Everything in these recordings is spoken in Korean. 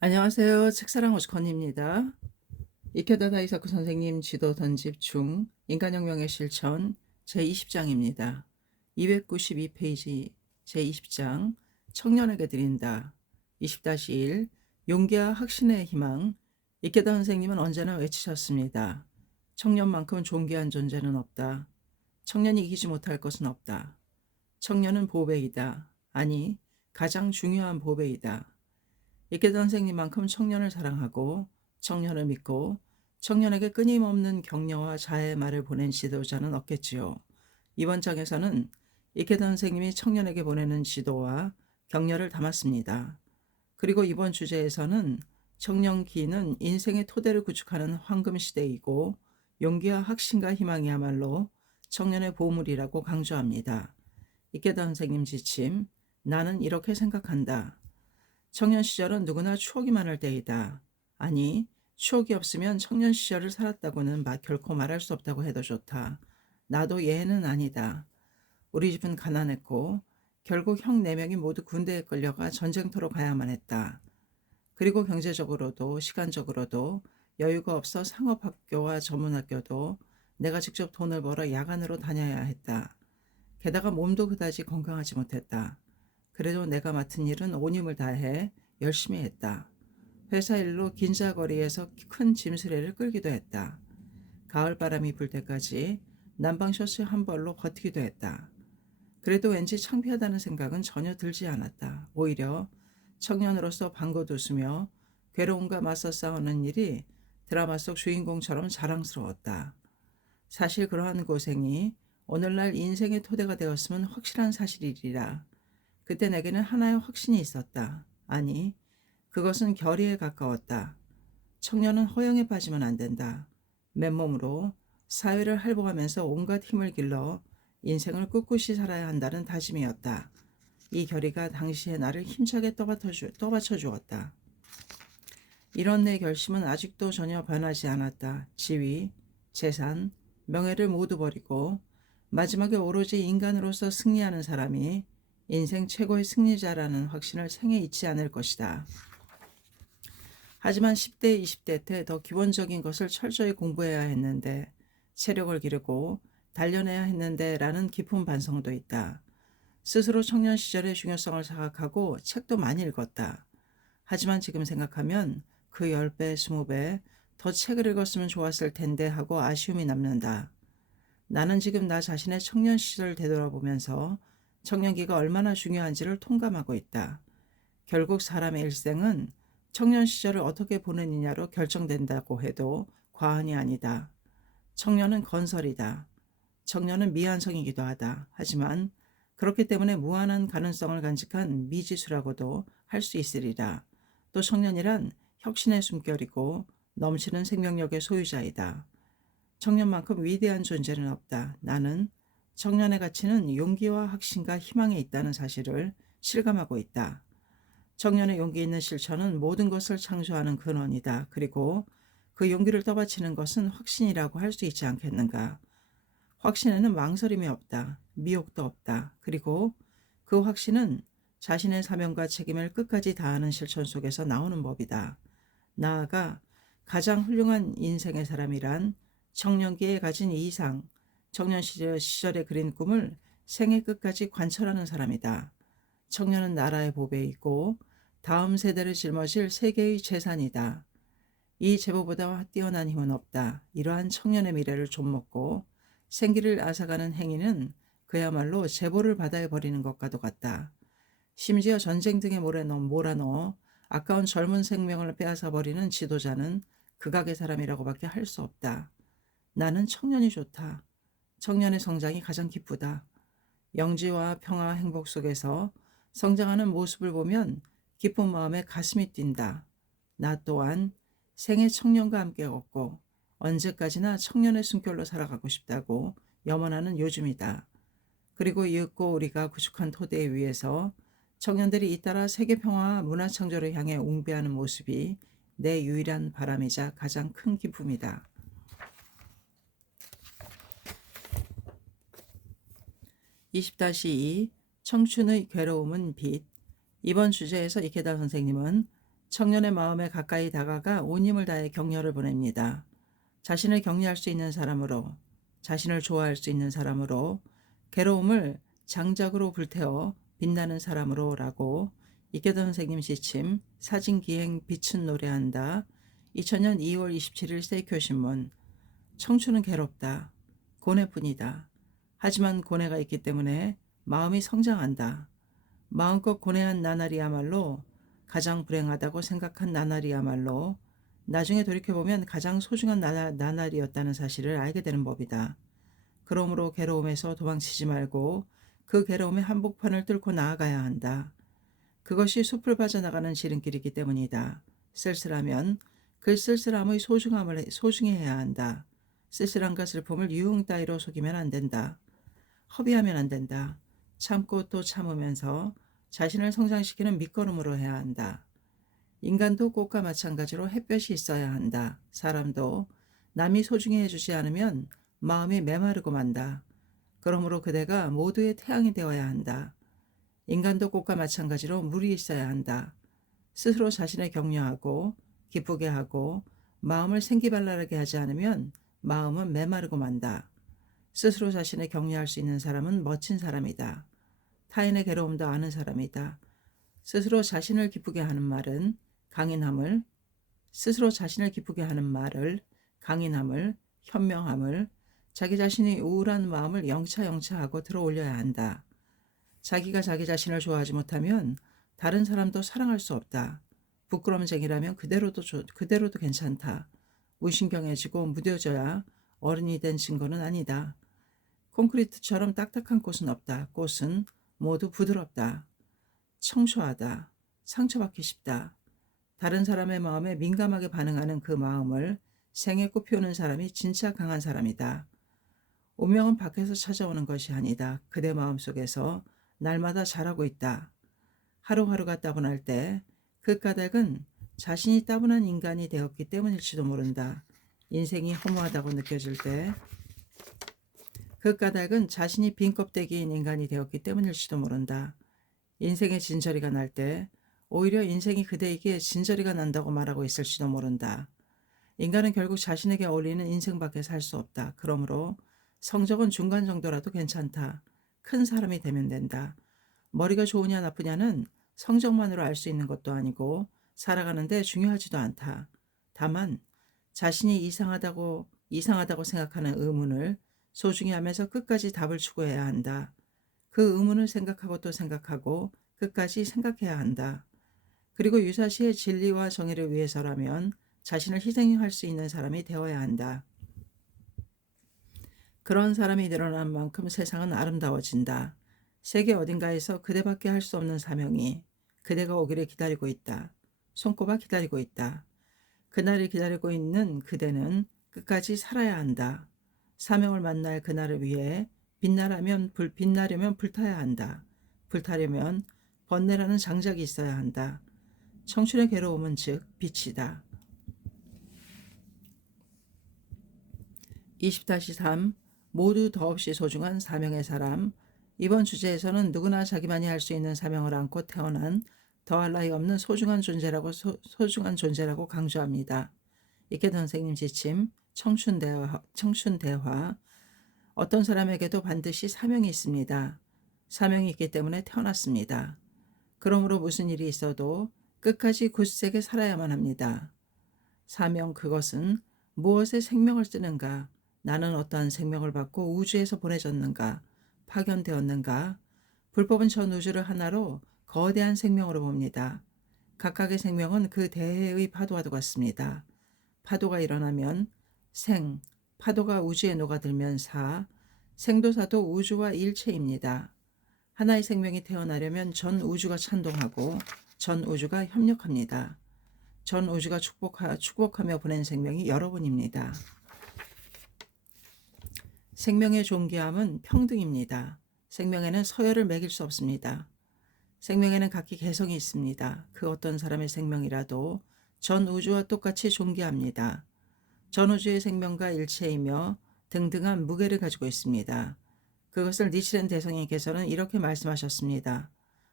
안녕하세요. 책사랑 오스con입니다. 이케다 다이사쿠 선생님 지도 던집 중 인간혁명의 실천 제20장입니다. 292페이지 제20장 청년에게 드린다. 20-1 용기와 확신의 희망. 이케다 선생님은 언제나 외치셨습니다. 청년만큼 존귀한 존재는 없다. 청년이 이기지 못할 것은 없다. 청년은 보배이다. 아니, 가장 중요한 보배이다. 이케다 선생님만큼 청년을 사랑하고 청년을 믿고 청년에게 끊임없는 격려와 자애의 말을 보낸 지도자는 없겠지요. 이번 장에서는 이케다 선생님이 청년에게 보내는 지도와 격려를 담았습니다. 그리고 이번 주제에서는 청년기는 인생의 토대를 구축하는 황금 시대이고 용기와 확신과 희망이야말로 청년의 보물이라고 강조합니다. 이케다 선생님 지침, 나는 이렇게 생각한다. 청년 시절은 누구나 추억이 많을 때이다. 아니, 추억이 없으면 청년 시절을 살았다고는 결코 말할 수 없다고 해도 좋다. 나도 예는 아니다. 우리 집은 가난했고 결국 형 4명이 모두 군대에 끌려가 전쟁터로 가야만 했다. 그리고 경제적으로도 시간적으로도 여유가 없어 상업학교와 전문학교도 내가 직접 돈을 벌어 야간으로 다녀야 했다. 게다가 몸도 그다지 건강하지 못했다. 그래도 내가 맡은 일은 온 힘을 다해 열심히 했다. 회사 일로 긴자거리에서 큰 짐수레를 끌기도 했다. 가을바람이 불 때까지 난방 셔츠 한 벌로 버티기도 했다. 그래도 왠지 창피하다는 생각은 전혀 들지 않았다. 오히려 청년으로서 방긋 웃으며 괴로움과 맞서 싸우는 일이 드라마 속 주인공처럼 자랑스러웠다. 사실 그러한 고생이 오늘날 인생의 토대가 되었으면 확실한 사실이리라. 그때 내게는 하나의 확신이 있었다. 아니, 그것은 결의에 가까웠다. 청년은 허영에 빠지면 안 된다. 맨몸으로 사회를 할복하면서 온갖 힘을 길러 인생을 꿋꿋이 살아야 한다는 다짐이었다. 이 결의가 당시에 나를 힘차게 떠받쳐 주었다. 이런 내 결심은 아직도 전혀 변하지 않았다. 지위, 재산, 명예를 모두 버리고 마지막에 오로지 인간으로서 승리하는 사람이 인생 최고의 승리자라는 확신을 생애 잊지 않을 것이다. 하지만 10대, 20대 때 더 기본적인 것을 철저히 공부해야 했는데, 체력을 기르고 단련해야 했는데 라는 깊은 반성도 있다. 스스로 청년 시절의 중요성을 자각하고 책도 많이 읽었다. 하지만 지금 생각하면 그 10배, 20배 더 책을 읽었으면 좋았을 텐데 하고 아쉬움이 남는다. 나는 지금 나 자신의 청년 시절을 되돌아보면서 청년기가 얼마나 중요한지를 통감하고 있다. 결국 사람의 일생은 청년 시절을 어떻게 보내느냐로 결정된다고 해도 과언이 아니다. 청년은 건설이다. 청년은 미완성이기도 하다. 하지만 그렇기 때문에 무한한 가능성을 간직한 미지수라고도 할 수 있으리라. 또 청년이란 혁신의 숨결이고 넘치는 생명력의 소유자이다. 청년만큼 위대한 존재는 없다. 나는 청년의 가치는 용기와 확신과 희망에 있다는 사실을 실감하고 있다. 청년의 용기 있는 실천은 모든 것을 창조하는 근원이다. 그리고 그 용기를 떠받치는 것은 확신이라고 할 수 있지 않겠는가. 확신에는 망설임이 없다. 미혹도 없다. 그리고 그 확신은 자신의 사명과 책임을 끝까지 다하는 실천 속에서 나오는 법이다. 나아가 가장 훌륭한 인생의 사람이란 청년기에 가진 이상, 청년 시절에 그린 꿈을 생애 끝까지 관철하는 사람이다. 청년은 나라의 보배이고 다음 세대를 짊어질 세계의 재산이다. 이 제보보다 뛰어난 힘은 없다. 이러한 청년의 미래를 좀먹고 생기를 앗아가는 행위는 그야말로 제보를 받아버리는 것과도 같다. 심지어 전쟁 등에 몰아넣어 아까운 젊은 생명을 빼앗아버리는 지도자는 극악의 사람이라고밖에 할 수 없다. 나는 청년이 좋다. 청년의 성장이 가장 기쁘다. 영지와 평화 행복 속에서 성장하는 모습을 보면 기쁜 마음에 가슴이 뛴다. 나 또한 생애 청년과 함께 걷고 언제까지나 청년의 숨결로 살아가고 싶다고 염원하는 요즘이다. 그리고 이윽고 우리가 구축한 토대 위에서 청년들이 잇따라 세계 평화와 문화 창조를 향해 웅배하는 모습이 내 유일한 바람이자 가장 큰 기쁨이다. 20-2 청춘의 괴로움은 빛. 이번 주제에서 이케다 선생님은 청년의 마음에 가까이 다가가 온 힘을 다해 격려를 보냅니다. 자신을 격려할 수 있는 사람으로, 자신을 좋아할 수 있는 사람으로, 괴로움을 장작으로 불태워 빛나는 사람으로라고 이계동 선생님 지침 사진기행 빛은 노래한다. 2000년 2월 27일 세이쿄신문. 청춘은 괴롭다. 고뇌뿐이다. 하지만 고뇌가 있기 때문에 마음이 성장한다. 마음껏 고뇌한 나날이야말로 가장 불행하다고 생각한 나날이야말로 나중에 돌이켜보면 가장 소중한 나날이었다는 사실을 알게 되는 법이다. 그러므로 괴로움에서 도망치지 말고 그 괴로움의 한복판을 뚫고 나아가야 한다. 그것이 숲을 빠져나가는 지름길이기 때문이다. 쓸쓸하면 그 쓸쓸함의 소중함을 소중해야 한다. 쓸쓸함과 슬픔을 유흥 따위로 속이면 안 된다. 허비하면 안 된다. 참고 또 참으면서 자신을 성장시키는 밑거름으로 해야 한다. 인간도 꽃과 마찬가지로 햇볕이 있어야 한다. 사람도 남이 소중히 해주지 않으면 마음이 메마르고 만다. 그러므로 그대가 모두의 태양이 되어야 한다. 인간도 꽃과 마찬가지로 물이 있어야 한다. 스스로 자신을 격려하고 기쁘게 하고 마음을 생기발랄하게 하지 않으면 마음은 메마르고 만다. 스스로 자신을 격려할 수 있는 사람은 멋진 사람이다. 타인의 괴로움도 아는 사람이다. 스스로 자신을 기쁘게 하는 말은 강인함을, 스스로 자신을 기쁘게 하는 말을, 강인함을, 현명함을, 자기 자신이 우울한 마음을 영차영차하고 들어올려야 한다. 자기가 자기 자신을 좋아하지 못하면 다른 사람도 사랑할 수 없다. 부끄럼쟁이라면 그대로도 괜찮다. 무신경해지고 무뎌져야 어른이 된 증거는 아니다. 콘크리트처럼 딱딱한 꽃은 없다. 꽃은 모두 부드럽다. 청초하다. 상처받기 쉽다. 다른 사람의 마음에 민감하게 반응하는 그 마음을 생에 꽃피우는 사람이 진짜 강한 사람이다. 운명은 밖에서 찾아오는 것이 아니다. 그대 마음속에서 날마다 자라고 있다. 하루하루가 따분할 때 그 까닭은 자신이 따분한 인간이 되었기 때문일지도 모른다. 인생이 허무하다고 느껴질 때 그 까닭은 자신이 빈 껍데기인 인간이 되었기 때문일지도 모른다. 인생의 진저리가 날 때 오히려 인생이 그대에게 진저리가 난다고 말하고 있을지도 모른다. 인간은 결국 자신에게 어울리는 인생밖에 살 수 없다. 그러므로 성적은 중간 정도라도 괜찮다. 큰 사람이 되면 된다. 머리가 좋으냐 나쁘냐는 성적만으로 알 수 있는 것도 아니고 살아가는데 중요하지도 않다. 다만 자신이 이상하다고 생각하는 의문을 소중히 하면서 끝까지 답을 추구해야 한다. 그 의문을 생각하고 또 생각하고 끝까지 생각해야 한다. 그리고 유사시의 진리와 정의를 위해서라면 자신을 희생할 수 있는 사람이 되어야 한다. 그런 사람이 늘어난 만큼 세상은 아름다워진다. 세계 어딘가에서 그대밖에 할 수 없는 사명이 그대가 오기를 기다리고 있다. 손꼽아 기다리고 있다. 그날을 기다리고 있는 그대는 끝까지 살아야 한다. 사명을 만날 그날을 위해 빛나려면 불타야 한다. 불타려면 번뇌라는 장작이 있어야 한다. 청춘의 괴로움은 즉 빛이다. 20-3 모두 더없이 소중한 사명의 사람. 이번 주제에서는 누구나 자기만이 할 수 있는 사명을 안고 태어난 더할 나위 없는 소중한 존재라고 강조합니다. 이케던 선생님 지침 청춘대화. 어떤 사람에게도 반드시 사명이 있습니다. 사명이 있기 때문에 태어났습니다. 그러므로 무슨 일이 있어도 끝까지 굳세게 살아야만 합니다. 사명 그것은 무엇에 생명을 쓰는가, 나는 어떠한 생명을 받고 우주에서 보내졌는가, 파견되었는가. 불법은 전 우주를 하나로 거대한 생명으로 봅니다. 각각의 생명은 그 대해의 파도와도 같습니다. 파도가 일어나면 생, 파도가 우주에 녹아들면 사, 생도사도 우주와 일체입니다. 하나의 생명이 태어나려면 전 우주가 찬동하고 전 우주가 협력합니다. 전 우주가 축복하며 보낸 생명이 여러분입니다. 생명의 존귀함은 평등입니다. 생명에는 서열을 매길 수 없습니다. 생명에는 각기 개성이 있습니다. 그 어떤 사람의 생명이라도 전 우주와 똑같이 존귀합니다. 전 우주의 생명과 일체이며 등등한 무게를 가지고 있습니다. 그것을 니치렌 대성님께서는 이렇게 말씀하셨습니다.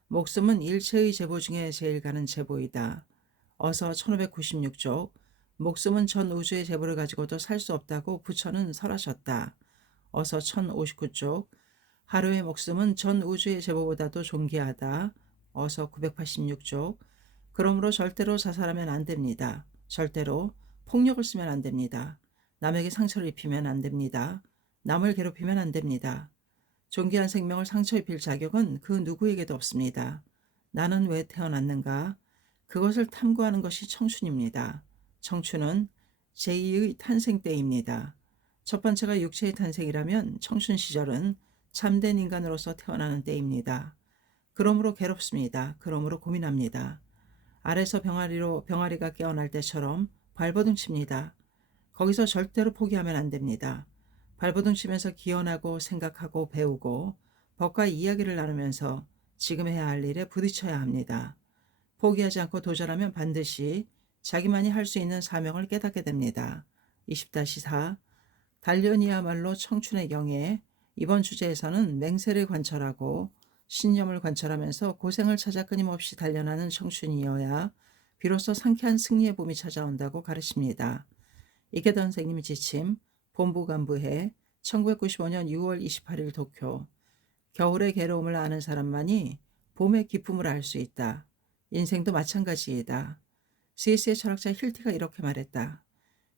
목숨은 일체의 제보 중에 제일 가는 제보이다. 어서 1596쪽. 목숨은 전 우주의 재물을 가지고도 살 수 없다고 부처는 설하셨다. 어서 1059쪽. 하루의 목숨은 전 우주의 재물보다도 존귀하다. 어서 986쪽. 그러므로 절대로 자살하면 안 됩니다. 절대로 폭력을 쓰면 안 됩니다. 남에게 상처를 입히면 안 됩니다. 남을 괴롭히면 안 됩니다. 존귀한 생명을 상처 입힐 자격은 그 누구에게도 없습니다. 나는 왜 태어났는가? 그것을 탐구하는 것이 청춘입니다. 청춘은 제2의 탄생 때입니다. 첫 번째가 육체의 탄생이라면 청춘 시절은 참된 인간으로서 태어나는 때입니다. 그러므로 괴롭습니다. 그러므로 고민합니다. 알에서 병아리가 깨어날 때처럼 발버둥 칩니다. 거기서 절대로 포기하면 안 됩니다. 발버둥 치면서 기원하고 생각하고 배우고 법과 이야기를 나누면서 지금 해야 할 일에 부딪혀야 합니다. 포기하지 않고 도전하면 반드시 자기만이 할 수 있는 사명을 깨닫게 됩니다. 20-4 단련이야말로 청춘의 경에 이번 주제에서는 맹세를 관철하고 신념을 관철하면서 고생을 찾아 끊임없이 단련하는 청춘이어야 비로소 상쾌한 승리의 봄이 찾아온다고 가르칩니다. 이케다 선생님의 지침 본부간부해 1995년 6월 28일 도쿄. 겨울의 괴로움을 아는 사람만이 봄의 기쁨을 알 수 있다. 인생도 마찬가지이다. 스위스의 철학자 힐티가 이렇게 말했다.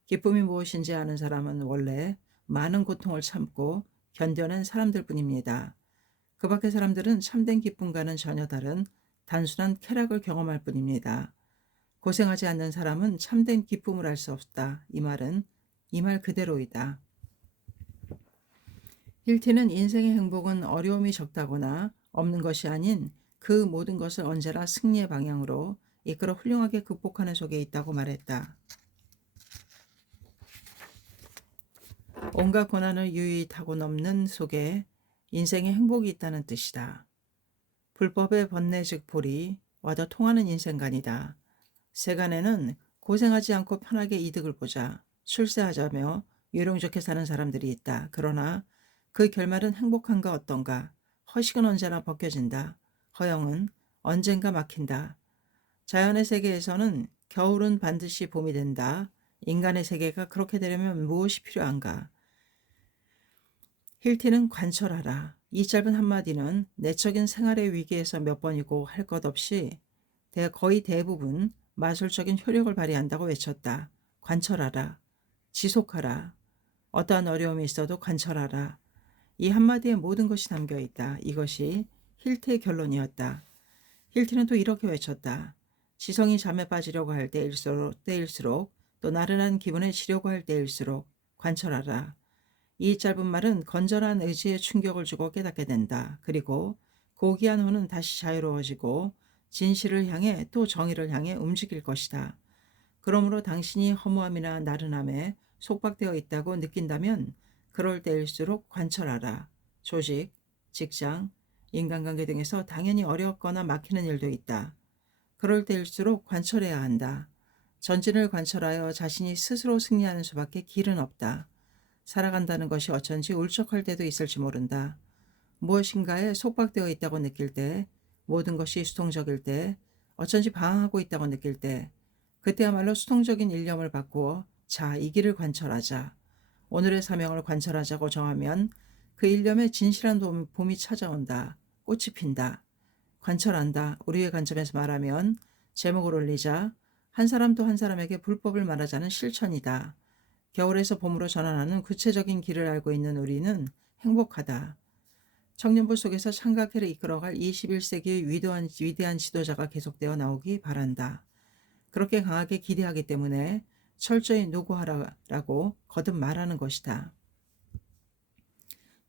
기쁨이 무엇인지 아는 사람은 원래 많은 고통을 참고 견뎌낸 사람들 뿐입니다. 그 밖의 사람들은 참된 기쁨과는 전혀 다른 단순한 쾌락을 경험할 뿐입니다. 고생하지 않는 사람은 참된 기쁨을 알 수 없다. 이 말은 이 말 그대로이다. 힐티는 인생의 행복은 어려움이 적다거나 없는 것이 아닌 그 모든 것을 언제나 승리의 방향으로 이끌어 훌륭하게 극복하는 속에 있다고 말했다. 온갖 고난을 유유히 타고 넘는 속에 인생의 행복이 있다는 뜻이다. 불법의 번뇌 즉 불이 와도 통하는 인생관이다. 세간에는 고생하지 않고 편하게 이득을 보자 출세하자며 요령좋게 사는 사람들이 있다. 그러나 그 결말은 행복한가 어떤가? 허식은 언제나 벗겨진다. 허영은 언젠가 막힌다. 자연의 세계에서는 겨울은 반드시 봄이 된다. 인간의 세계가 그렇게 되려면 무엇이 필요한가? 힐티는 관철하라. 이 짧은 한마디는 내적인 생활의 위기에서 몇 번이고 할 것 없이 거의 대부분 마술적인 효력을 발휘한다고 외쳤다. 관철하라. 지속하라. 어떠한 어려움이 있어도 관철하라. 이 한마디에 모든 것이 담겨 있다. 이것이 힐티의 결론이었다. 힐티는 또 이렇게 외쳤다. 지성이 잠에 빠지려고 할 때일수록 또 나른한 기분에 지려고 할 때일수록 관철하라. 이 짧은 말은 건전한 의지에 충격을 주고 깨닫게 된다. 그리고 고귀한 후는 다시 자유로워지고 진실을 향해 또 정의를 향해 움직일 것이다. 그러므로 당신이 허무함이나 나른함에 속박되어 있다고 느낀다면 그럴 때일수록 관철하라. 조직, 직장, 인간관계 등에서 당연히 어렵거나 막히는 일도 있다. 그럴 때일수록 관철해야 한다. 전진을 관철하여 자신이 스스로 승리하는 수밖에 길은 없다. 살아간다는 것이 어쩐지 울적할 때도 있을지 모른다. 무엇인가에 속박되어 있다고 느낄 때, 모든 것이 수동적일 때, 어쩐지 방황하고 있다고 느낄 때, 그때야말로 수동적인 일념을 바꾸어 자, 이 길을 관철하자. 오늘의 사명을 관철하자고 정하면 그 일념에 진실한 봄이 찾아온다. 꽃이 핀다. 관철한다. 우리의 관점에서 말하면 제목을 올리자 한 사람 또 한 사람에게 불법을 말하자는 실천이다. 겨울에서 봄으로 전환하는 구체적인 길을 알고 있는 우리는 행복하다. 청년부 속에서 창각회를 이끌어갈 21세기의 위대한 지도자가 계속되어 나오기 바란다. 그렇게 강하게 기대하기 때문에 철저히 노고하라고 거듭 말하는 것이다.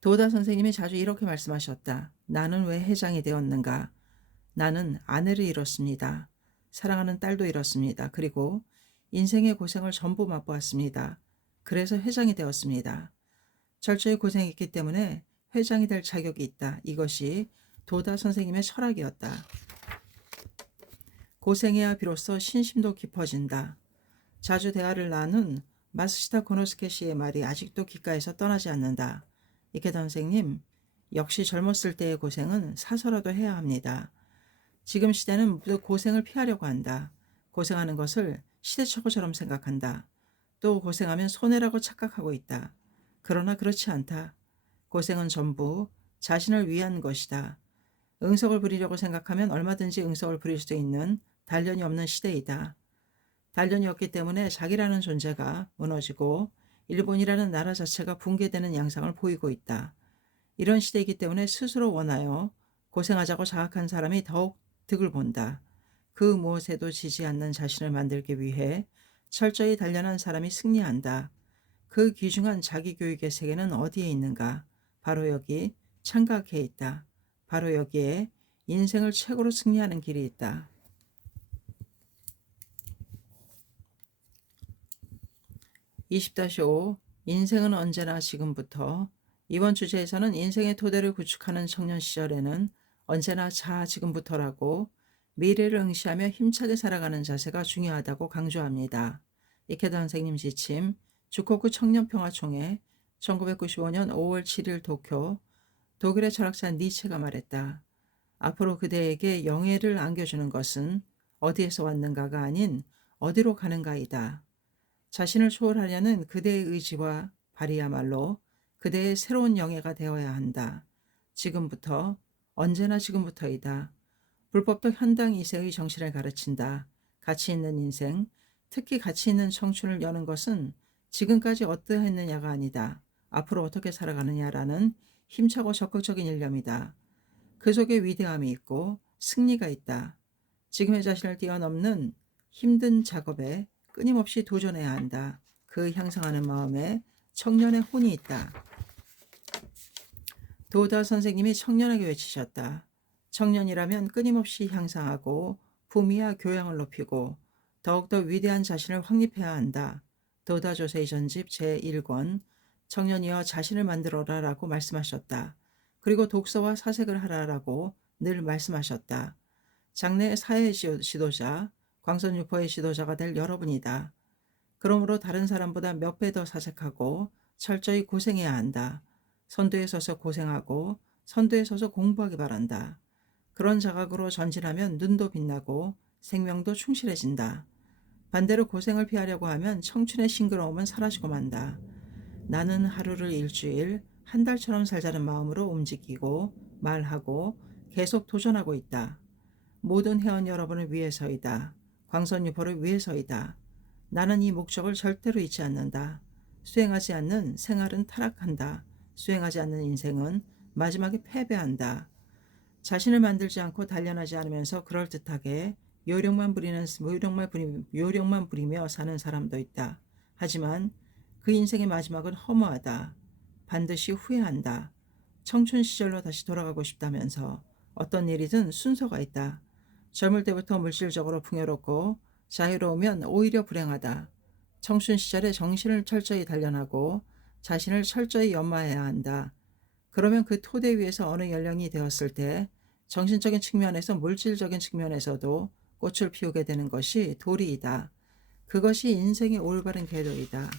도다 선생님이 자주 이렇게 말씀하셨다. 나는 왜 회장이 되었는가? 나는 아내를 잃었습니다. 사랑하는 딸도 잃었습니다. 그리고 인생의 고생을 전부 맛보았습니다. 그래서 회장이 되었습니다. 철저히 고생했기 때문에 회장이 될 자격이 있다. 이것이 도다 선생님의 철학이었다. 고생해야 비로소 신심도 깊어진다. 자주 대화를 나눈 마스시타 고노스케 씨의 말이 아직도 귓가에서 떠나지 않는다. 이케다 선생님, 역시 젊었을 때의 고생은 사서라도 해야 합니다. 지금 시대는 모두 고생을 피하려고 한다. 고생하는 것을 시대착오처럼 생각한다. 또 고생하면 손해라고 착각하고 있다. 그러나 그렇지 않다. 고생은 전부 자신을 위한 것이다. 응석을 부리려고 생각하면 얼마든지 응석을 부릴 수 있는 단련이 없는 시대이다. 단련이 없기 때문에 자기라는 존재가 무너지고 일본이라는 나라 자체가 붕괴되는 양상을 보이고 있다. 이런 시대이기 때문에 스스로 원하여 고생하자고 자각한 사람이 더욱 득을 본다. 그 무엇에도 지지 않는 자신을 만들기 위해 철저히 단련한 사람이 승리한다. 그 귀중한 자기교육의 세계는 어디에 있는가? 바로 여기 창각해 있다. 바로 여기에 인생을 최고로 승리하는 길이 있다. 20-5 인생은 언제나 지금부터. 이번 주제에서는 인생의 토대를 구축하는 청년 시절에는 언제나 자 지금부터라고 미래를 응시하며 힘차게 살아가는 자세가 중요하다고 강조합니다. 이케다 선생님 지침 주코쿠 청년평화총회 1995년 5월 7일 도쿄. 독일의 철학자 니체가 말했다. 앞으로 그대에게 영예를 안겨주는 것은 어디에서 왔는가가 아닌 어디로 가는가이다. 자신을 초월하려는 그대의 의지와 발이야말로 그대의 새로운 영예가 되어야 한다. 지금부터, 언제나 지금부터이다. 불법도 현당 2세의 정신을 가르친다. 가치 있는 인생, 특히 가치 있는 청춘을 여는 것은 지금까지 어떠했느냐가 아니다. 앞으로 어떻게 살아가느냐라는 힘차고 적극적인 일념이다. 그 속에 위대함이 있고 승리가 있다. 지금의 자신을 뛰어넘는 힘든 작업에 끊임없이 도전해야 한다. 그 향상하는 마음에 청년의 혼이 있다. 도다 선생님이 청년에게 외치셨다. 청년이라면 끊임없이 향상하고 품위와 교양을 높이고 더욱더 위대한 자신을 확립해야 한다. 도다 조세의 전집 제1권 청년이여 자신을 만들어라 라고 말씀하셨다. 그리고 독서와 사색을 하라라고 늘 말씀하셨다. 장래의 사회 지도자, 광선유포의 지도자가 될 여러분이다. 그러므로 다른 사람보다 몇 배 더 사색하고 철저히 고생해야 한다. 선두에 서서 고생하고 선두에 서서 공부하기 바란다. 그런 자각으로 전진하면 눈도 빛나고 생명도 충실해진다. 반대로 고생을 피하려고 하면 청춘의 싱그러움은 사라지고 만다. 나는 하루를 일주일, 한 달처럼 살자는 마음으로 움직이고 말하고 계속 도전하고 있다. 모든 회원 여러분을 위해서이다. 광선유포를 위해서이다. 나는 이 목적을 절대로 잊지 않는다. 수행하지 않는 생활은 타락한다. 수행하지 않는 인생은 마지막에 패배한다. 자신을 만들지 않고 단련하지 않으면서 그럴듯하게 요령만 부리며 사는 사람도 있다. 하지만 그 인생의 마지막은 허무하다. 반드시 후회한다. 청춘 시절로 다시 돌아가고 싶다면서 어떤 일이든 순서가 있다. 젊을 때부터 물질적으로 풍요롭고 자유로우면 오히려 불행하다. 청춘 시절에 정신을 철저히 단련하고 자신을 철저히 연마해야 한다. 그러면 그 토대 위에서 어느 연령이 되었을 때 정신적인 측면에서 물질적인 측면에서도 꽃을 피우게 되는 것이 도리이다. 그것이 인생의 올바른 궤도이다.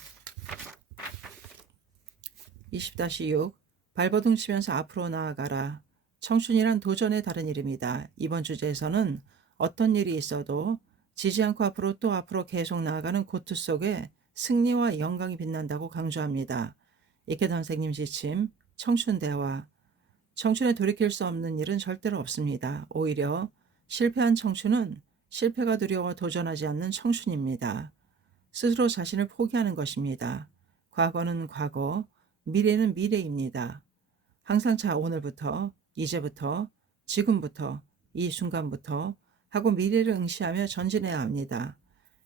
20-6 발버둥 치면서 앞으로 나아가라. 청춘이란 도전의 다른 이름이다. 이번 주제에서는 어떤 일이 있어도 지지 않고 앞으로 또 앞으로 계속 나아가는 고투 속에 승리와 영광이 빛난다고 강조합니다. 이케다 선생님 지침 청춘 대화. 청춘에 돌이킬 수 없는 일은 절대로 없습니다. 오히려 실패한 청춘은 실패가 두려워 도전하지 않는 청춘입니다. 스스로 자신을 포기하는 것입니다. 과거는 과거, 미래는 미래입니다. 항상 자 오늘부터, 이제부터, 지금부터, 이 순간부터 하고 미래를 응시하며 전진해야 합니다.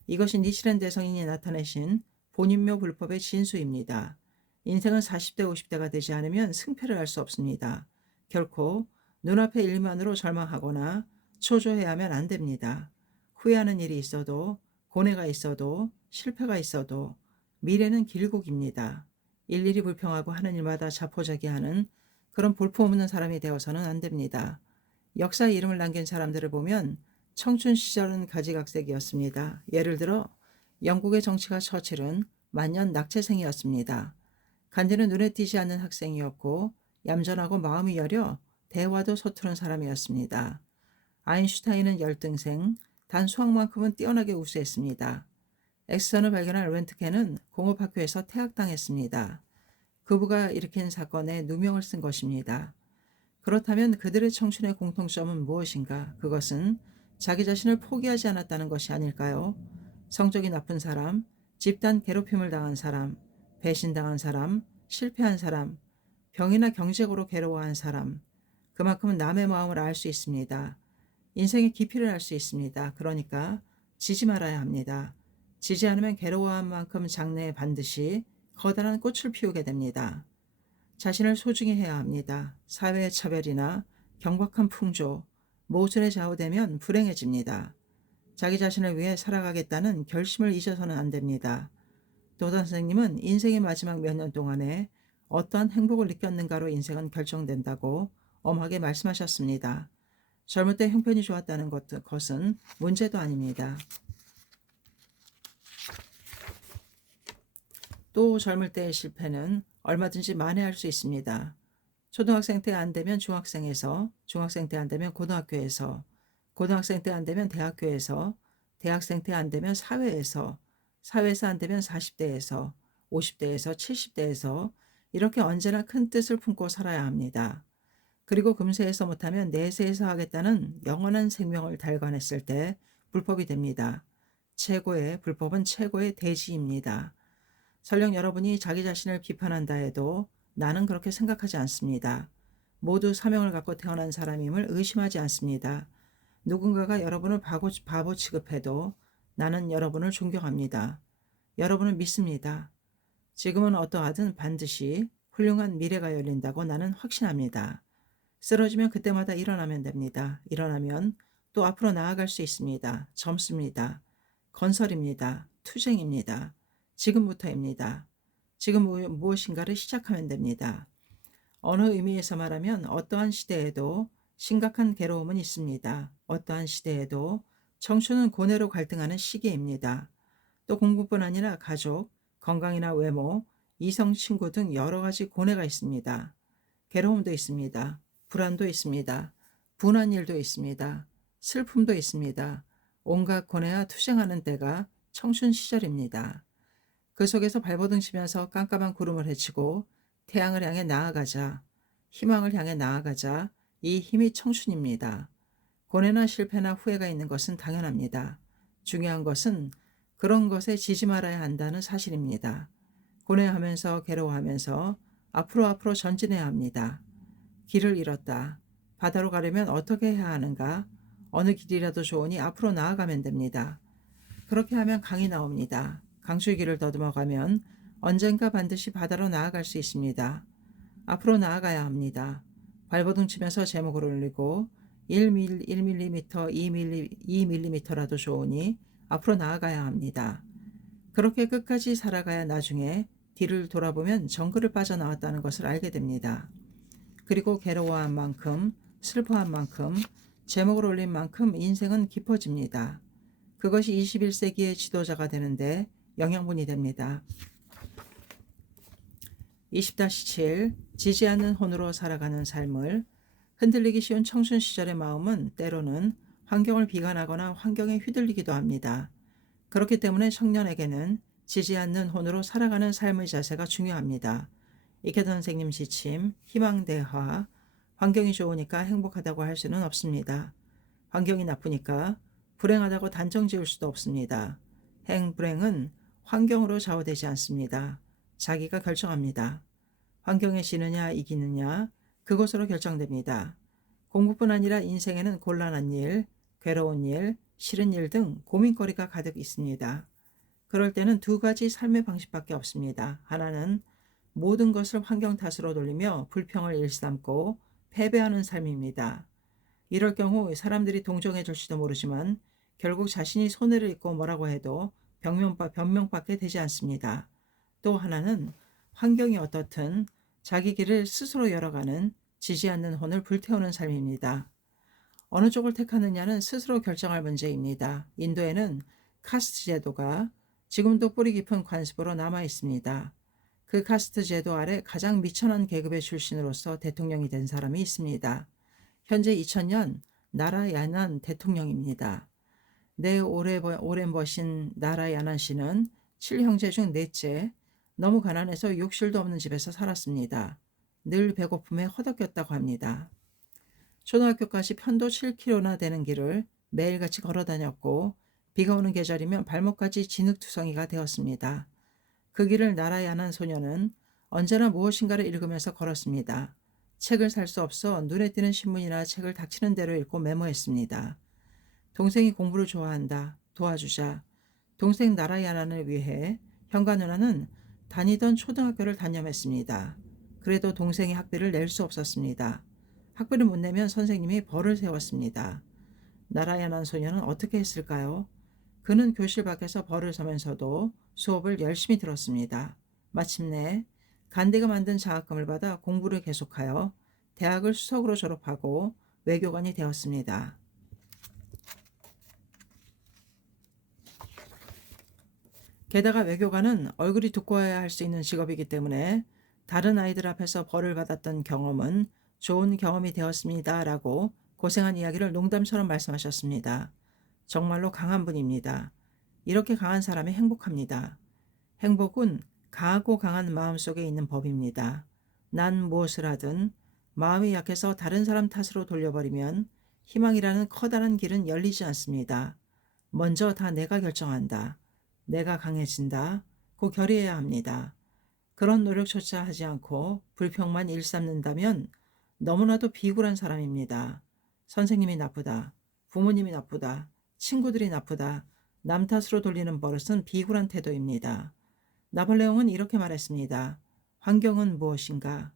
이것이 니치렌 대성인이 나타내신 본인묘 불법의 진수입니다. 인생은 40대 50대가 되지 않으면 승패를 알 수 없습니다. 결코 눈앞의 일만으로 절망하거나 초조해하면 안 됩니다. 후회하는 일이 있어도 고뇌가 있어도 실패가 있어도 미래는 길고깁니다. 일일이 불평하고 하는 일마다 자포자기하는 그런 볼품없는 사람이 되어서는 안 됩니다. 역사에 이름을 남긴 사람들을 보면 청춘 시절은 가지각색이었습니다. 예를 들어 영국의 정치가 처칠은 만년 낙제생이었습니다. 간디는 눈에 띄지 않는 학생이었고 얌전하고 마음이 여려 대화도 서투른 사람이었습니다. 아인슈타인은 열등생, 단 수학만큼은 뛰어나게 우수했습니다. X선을 발견한 렌트겐은 공업학교에서 퇴학당했습니다. 그부가 일으킨 사건에 누명을 쓴 것입니다. 그렇다면 그들의 청춘의 공통점은 무엇인가? 그것은 자기 자신을 포기하지 않았다는 것이 아닐까요? 성적이 나쁜 사람, 집단 괴롭힘을 당한 사람, 배신당한 사람, 실패한 사람, 병이나 경제적으로 괴로워한 사람, 그만큼 남의 마음을 알 수 있습니다. 인생의 깊이를 알 수 있습니다. 그러니까 지지 말아야 합니다. 지지 않으면 괴로워한 만큼 장래에 반드시 커다란 꽃을 피우게 됩니다. 자신을 소중히 해야 합니다. 사회의 차별이나 경박한 풍조, 모순에 좌우되면 불행해집니다. 자기 자신을 위해 살아가겠다는 결심을 잊어서는 안 됩니다. 도다 선생님은 인생의 마지막 몇 년 동안에 어떠한 행복을 느꼈는가로 인생은 결정된다고 엄하게 말씀하셨습니다. 젊을 때 형편이 좋았다는 것은 문제도 아닙니다. 또 젊을 때의 실패는 얼마든지 만회할 수 있습니다. 초등학생 때 안 되면 중학생에서, 중학생 때 안 되면 고등학교에서, 고등학생 때 안 되면 대학교에서, 대학생 때 안 되면 사회에서, 사회에서 안 되면 40대에서, 50대에서, 70대에서 이렇게 언제나 큰 뜻을 품고 살아야 합니다. 그리고 금세에서 못하면 내세에서 하겠다는 영원한 생명을 달관했을 때 불법이 됩니다. 불법은 최고의 대지입니다. 설령 여러분이 자기 자신을 비판한다 해도 나는 그렇게 생각하지 않습니다. 모두 사명을 갖고 태어난 사람임을 의심하지 않습니다. 누군가가 여러분을 바보 취급해도 나는 여러분을 존경합니다. 여러분을 믿습니다. 지금은 어떠하든 반드시 훌륭한 미래가 열린다고 나는 확신합니다. 쓰러지면 그때마다 일어나면 됩니다. 일어나면 또 앞으로 나아갈 수 있습니다. 젊습니다. 건설입니다. 투쟁입니다. 지금부터입니다. 지금 무엇인가를 시작하면 됩니다. 어느 의미에서 말하면 어떠한 시대에도 심각한 괴로움은 있습니다. 어떠한 시대에도 청춘은 고뇌로 갈등하는 시기입니다. 또 공부뿐 아니라 가족, 건강이나 외모, 이성 친구 등 여러 가지 고뇌가 있습니다. 괴로움도 있습니다. 불안도 있습니다. 분한 일도 있습니다. 슬픔도 있습니다. 온갖 고뇌와 투쟁하는 때가 청춘 시절입니다. 그 속에서 발버둥 치면서 깜깜한 구름을 헤치고 태양을 향해 나아가자, 희망을 향해 나아가자, 이 힘이 청춘입니다. 고뇌나 실패나 후회가 있는 것은 당연합니다. 중요한 것은 그런 것에 지지 말아야 한다는 사실입니다. 고뇌하면서 괴로워하면서 앞으로 전진해야 합니다. 길을 잃었다. 바다로 가려면 어떻게 해야 하는가? 어느 길이라도 좋으니 앞으로 나아가면 됩니다. 그렇게 하면 강이 나옵니다. 강줄기를 더듬어 가면 언젠가 반드시 바다로 나아갈 수 있습니다. 앞으로 나아가야 합니다. 발버둥 치면서 제목을 올리고 1mm, 2mm라도 좋으니 앞으로 나아가야 합니다. 그렇게 끝까지 살아가야 나중에 뒤를 돌아보면 정글을 빠져나왔다는 것을 알게 됩니다. 그리고 괴로워한 만큼, 슬퍼한 만큼, 제목을 올린 만큼 인생은 깊어집니다. 그것이 21세기의 지도자가 되는데 영양분이 됩니다. 20-7 지지 않는 혼으로 살아가는 삶을 흔들리기 쉬운 청춘 시절의 마음은 때로는 환경을 비관하거나 환경에 휘둘리기도 합니다. 그렇기 때문에 청년에게는 지지 않는 혼으로 살아가는 삶의 자세가 중요합니다. 이케다 선생님 지침, 희망대화, 환경이 좋으니까 행복하다고 할 수는 없습니다. 환경이 나쁘니까 불행하다고 단정 지을 수도 없습니다. 불행은 환경으로 좌우되지 않습니다. 자기가 결정합니다. 환경에 지느냐 이기느냐 그것으로 결정됩니다. 공부뿐 아니라 인생에는 곤란한 일, 괴로운 일, 싫은 일 등 고민거리가 가득 있습니다. 그럴 때는 두 가지 삶의 방식밖에 없습니다. 하나는 모든 것을 환경 탓으로 돌리며 불평을 일삼고 패배하는 삶입니다. 이럴 경우 사람들이 동정해 줄지도 모르지만 결국 자신이 손해를 입고 뭐라고 해도 변명밖에 되지 않습니다. 또 하나는 환경이 어떻든 자기 길을 스스로 열어가는 지지 않는 혼을 불태우는 삶입니다. 어느 쪽을 택하느냐는 스스로 결정할 문제입니다. 인도에는 카스트 제도가 지금도 뿌리 깊은 관습으로 남아 있습니다. 그 카스트 제도 아래 가장 미천한 계급의 출신으로서 대통령이 된 사람이 있습니다. 현재 2000년 나라야난 대통령입니다. 내 오랜 버신 나라의 아난 씨는 7형제 중 넷째, 너무 가난해서 욕실도 없는 집에서 살았습니다. 늘 배고픔에 허덕였다고 합니다. 초등학교까지 편도 7km나 되는 길을 매일같이 걸어 다녔고 비가 오는 계절이면 발목까지 진흙투성이가 되었습니다. 그 길을 나라의 아난 소녀는 언제나 무엇인가를 읽으면서 걸었습니다. 책을 살 수 없어 눈에 띄는 신문이나 책을 닥치는 대로 읽고 메모했습니다. 동생이 공부를 좋아한다. 도와주자. 동생 나라의 아난을 위해 형과 누나는 다니던 초등학교를 단념했습니다. 그래도 동생이 학비를 낼 수 없었습니다. 학비를 못 내면 선생님이 벌을 세웠습니다. 나라의 아난 소녀는 어떻게 했을까요? 그는 교실 밖에서 벌을 서면서도 수업을 열심히 들었습니다. 마침내 간디가 만든 장학금을 받아 공부를 계속하여 대학을 수석으로 졸업하고 외교관이 되었습니다. 게다가 외교관은 얼굴이 두꺼워야 할 수 있는 직업이기 때문에 다른 아이들 앞에서 벌을 받았던 경험은 좋은 경험이 되었습니다. 라고 고생한 이야기를 농담처럼 말씀하셨습니다. 정말로 강한 분입니다. 이렇게 강한 사람이 행복합니다. 행복은 강하고 강한 마음 속에 있는 법입니다. 난 무엇을 하든 마음이 약해서 다른 사람 탓으로 돌려버리면 희망이라는 커다란 길은 열리지 않습니다. 먼저 다 내가 결정한다. 내가 강해진다. 고 결의해야 합니다. 그런 노력조차 하지 않고 불평만 일삼는다면 너무나도 비굴한 사람입니다. 선생님이 나쁘다. 부모님이 나쁘다. 친구들이 나쁘다. 남 탓으로 돌리는 버릇은 비굴한 태도입니다. 나폴레옹은 이렇게 말했습니다. 환경은 무엇인가?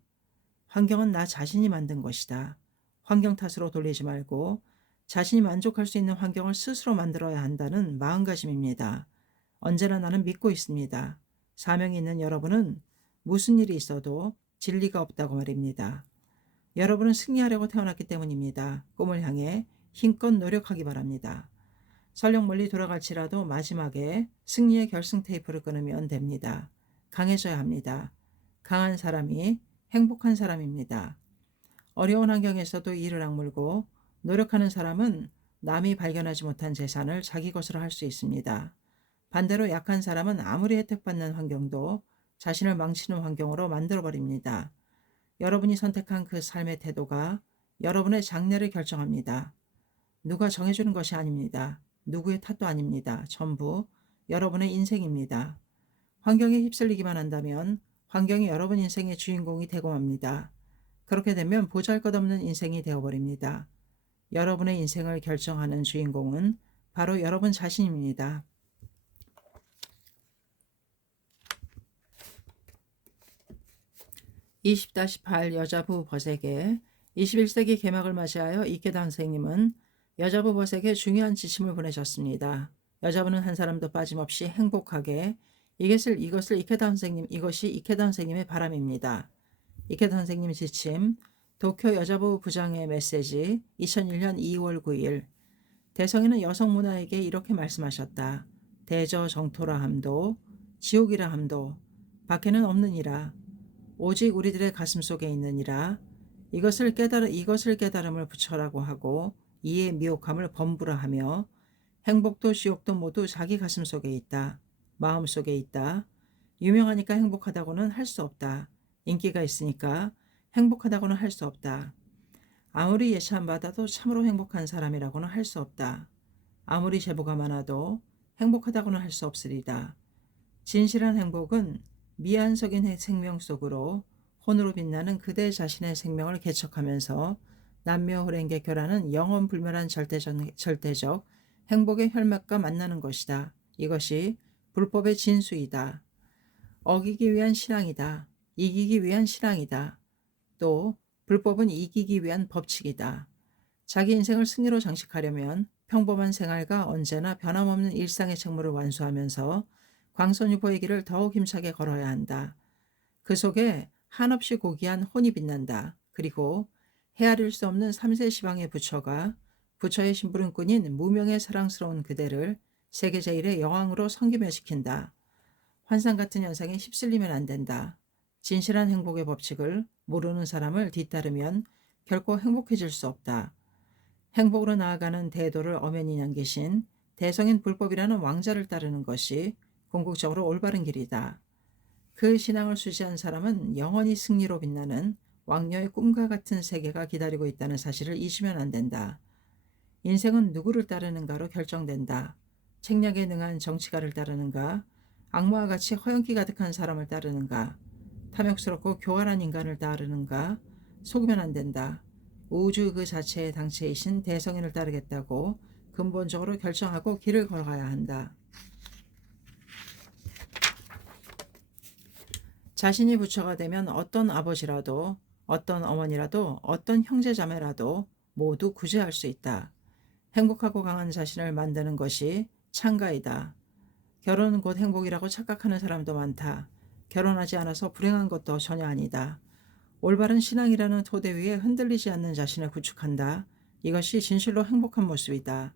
환경은 나 자신이 만든 것이다. 환경 탓으로 돌리지 말고 자신이 만족할 수 있는 환경을 스스로 만들어야 한다는 마음가짐입니다. 언제나 나는 믿고 있습니다. 사명이 있는 여러분은 무슨 일이 있어도 진리가 없다고 말입니다. 여러분은 승리하려고 태어났기 때문입니다. 꿈을 향해 힘껏 노력하기 바랍니다. 설령 멀리 돌아갈지라도 마지막에 승리의 결승 테이프를 끊으면 됩니다. 강해져야 합니다. 강한 사람이 행복한 사람입니다. 어려운 환경에서도 이를 악물고 노력하는 사람은 남이 발견하지 못한 재산을 자기 것으로 할 수 있습니다. 반대로 약한 사람은 아무리 혜택받는 환경도 자신을 망치는 환경으로 만들어버립니다. 여러분이 선택한 그 삶의 태도가 여러분의 장래를 결정합니다. 누가 정해주는 것이 아닙니다. 누구의 탓도 아닙니다. 전부 여러분의 인생입니다. 환경에 휩쓸리기만 한다면 환경이 여러분 인생의 주인공이 되고 맙니다. 그렇게 되면 보잘것없는 인생이 되어버립니다. 여러분의 인생을 결정하는 주인공은 바로 여러분 자신입니다. 20-8 여자부 버색에 21세기 개막을 맞이하여 이케다 선생님은 여자부 버색에 중요한 지침을 보내셨습니다. 여자부는 한 사람도 빠짐없이 행복하게 이것이 이케다 선생님의 바람입니다. 이케다 선생님 지침 도쿄 여자부 부장의 메시지 2001년 2월 9일 대성이는 여성 문화에게 이렇게 말씀하셨다. 대저정토라 함도 지옥이라 함도 밖에는 없느니라. 오직 우리들의 가슴 속에 있느니라. 이것을 깨달음을 붙여라고 하고 이의 미혹함을 범부라 하며 행복도 지옥도 모두 자기 가슴 속에 있다. 마음 속에 있다. 유명하니까 행복하다고는 할 수 없다. 인기가 있으니까 행복하다고는 할 수 없다. 아무리 예찬받아도 참으로 행복한 사람이라고는 할 수 없다. 아무리 제보가 많아도 행복하다고는 할 수 없으리다. 진실한 행복은 미안석인 생명 속으로 혼으로 빛나는 그대 자신의 생명을 개척하면서 남묘호랭개 교라는 영원불멸한 절대적 행복의 혈맥과 만나는 것이다. 이것이 불법의 진수이다. 어기기 위한 신앙이다. 이기기 위한 신앙이다. 또 불법은 이기기 위한 법칙이다. 자기 인생을 승리로 장식하려면 평범한 생활과 언제나 변함없는 일상의 책무를 완수하면서 광선유보의 길을 더욱 힘차게 걸어야 한다. 그 속에 한없이 고귀한 혼이 빛난다. 그리고 헤아릴 수 없는 3세 시방의 부처가 부처의 심부름꾼인 무명의 사랑스러운 그대를 세계 제1의 여왕으로 성기면시킨다. 환상 같은 현상에 휩쓸리면 안 된다. 진실한 행복의 법칙을 모르는 사람을 뒤따르면 결코 행복해질 수 없다. 행복으로 나아가는 대도를 엄연히 남기신 대성인 불법이라는 왕자를 따르는 것이 궁극적으로 올바른 길이다. 그 신앙을 수지한 사람은 영원히 승리로 빛나는 왕녀의 꿈과 같은 세계가 기다리고 있다는 사실을 잊으면 안 된다. 인생은 누구를 따르는가로 결정된다. 책략에 능한 정치가를 따르는가, 악마와 같이 허영기 가득한 사람을 따르는가, 탐욕스럽고 교활한 인간을 따르는가. 속으면 안 된다. 우주 그 자체의 당체이신 대성인을 따르겠다고 근본적으로 결정하고 길을 걸어가야 한다. 자신이 부처가 되면 어떤 아버지라도, 어떤 어머니라도, 어떤 형제자매라도 모두 구제할 수 있다. 행복하고 강한 자신을 만드는 것이 창가이다. 결혼은 곧 행복이라고 착각하는 사람도 많다. 결혼하지 않아서 불행한 것도 전혀 아니다. 올바른 신앙이라는 토대 위에 흔들리지 않는 자신을 구축한다. 이것이 진실로 행복한 모습이다.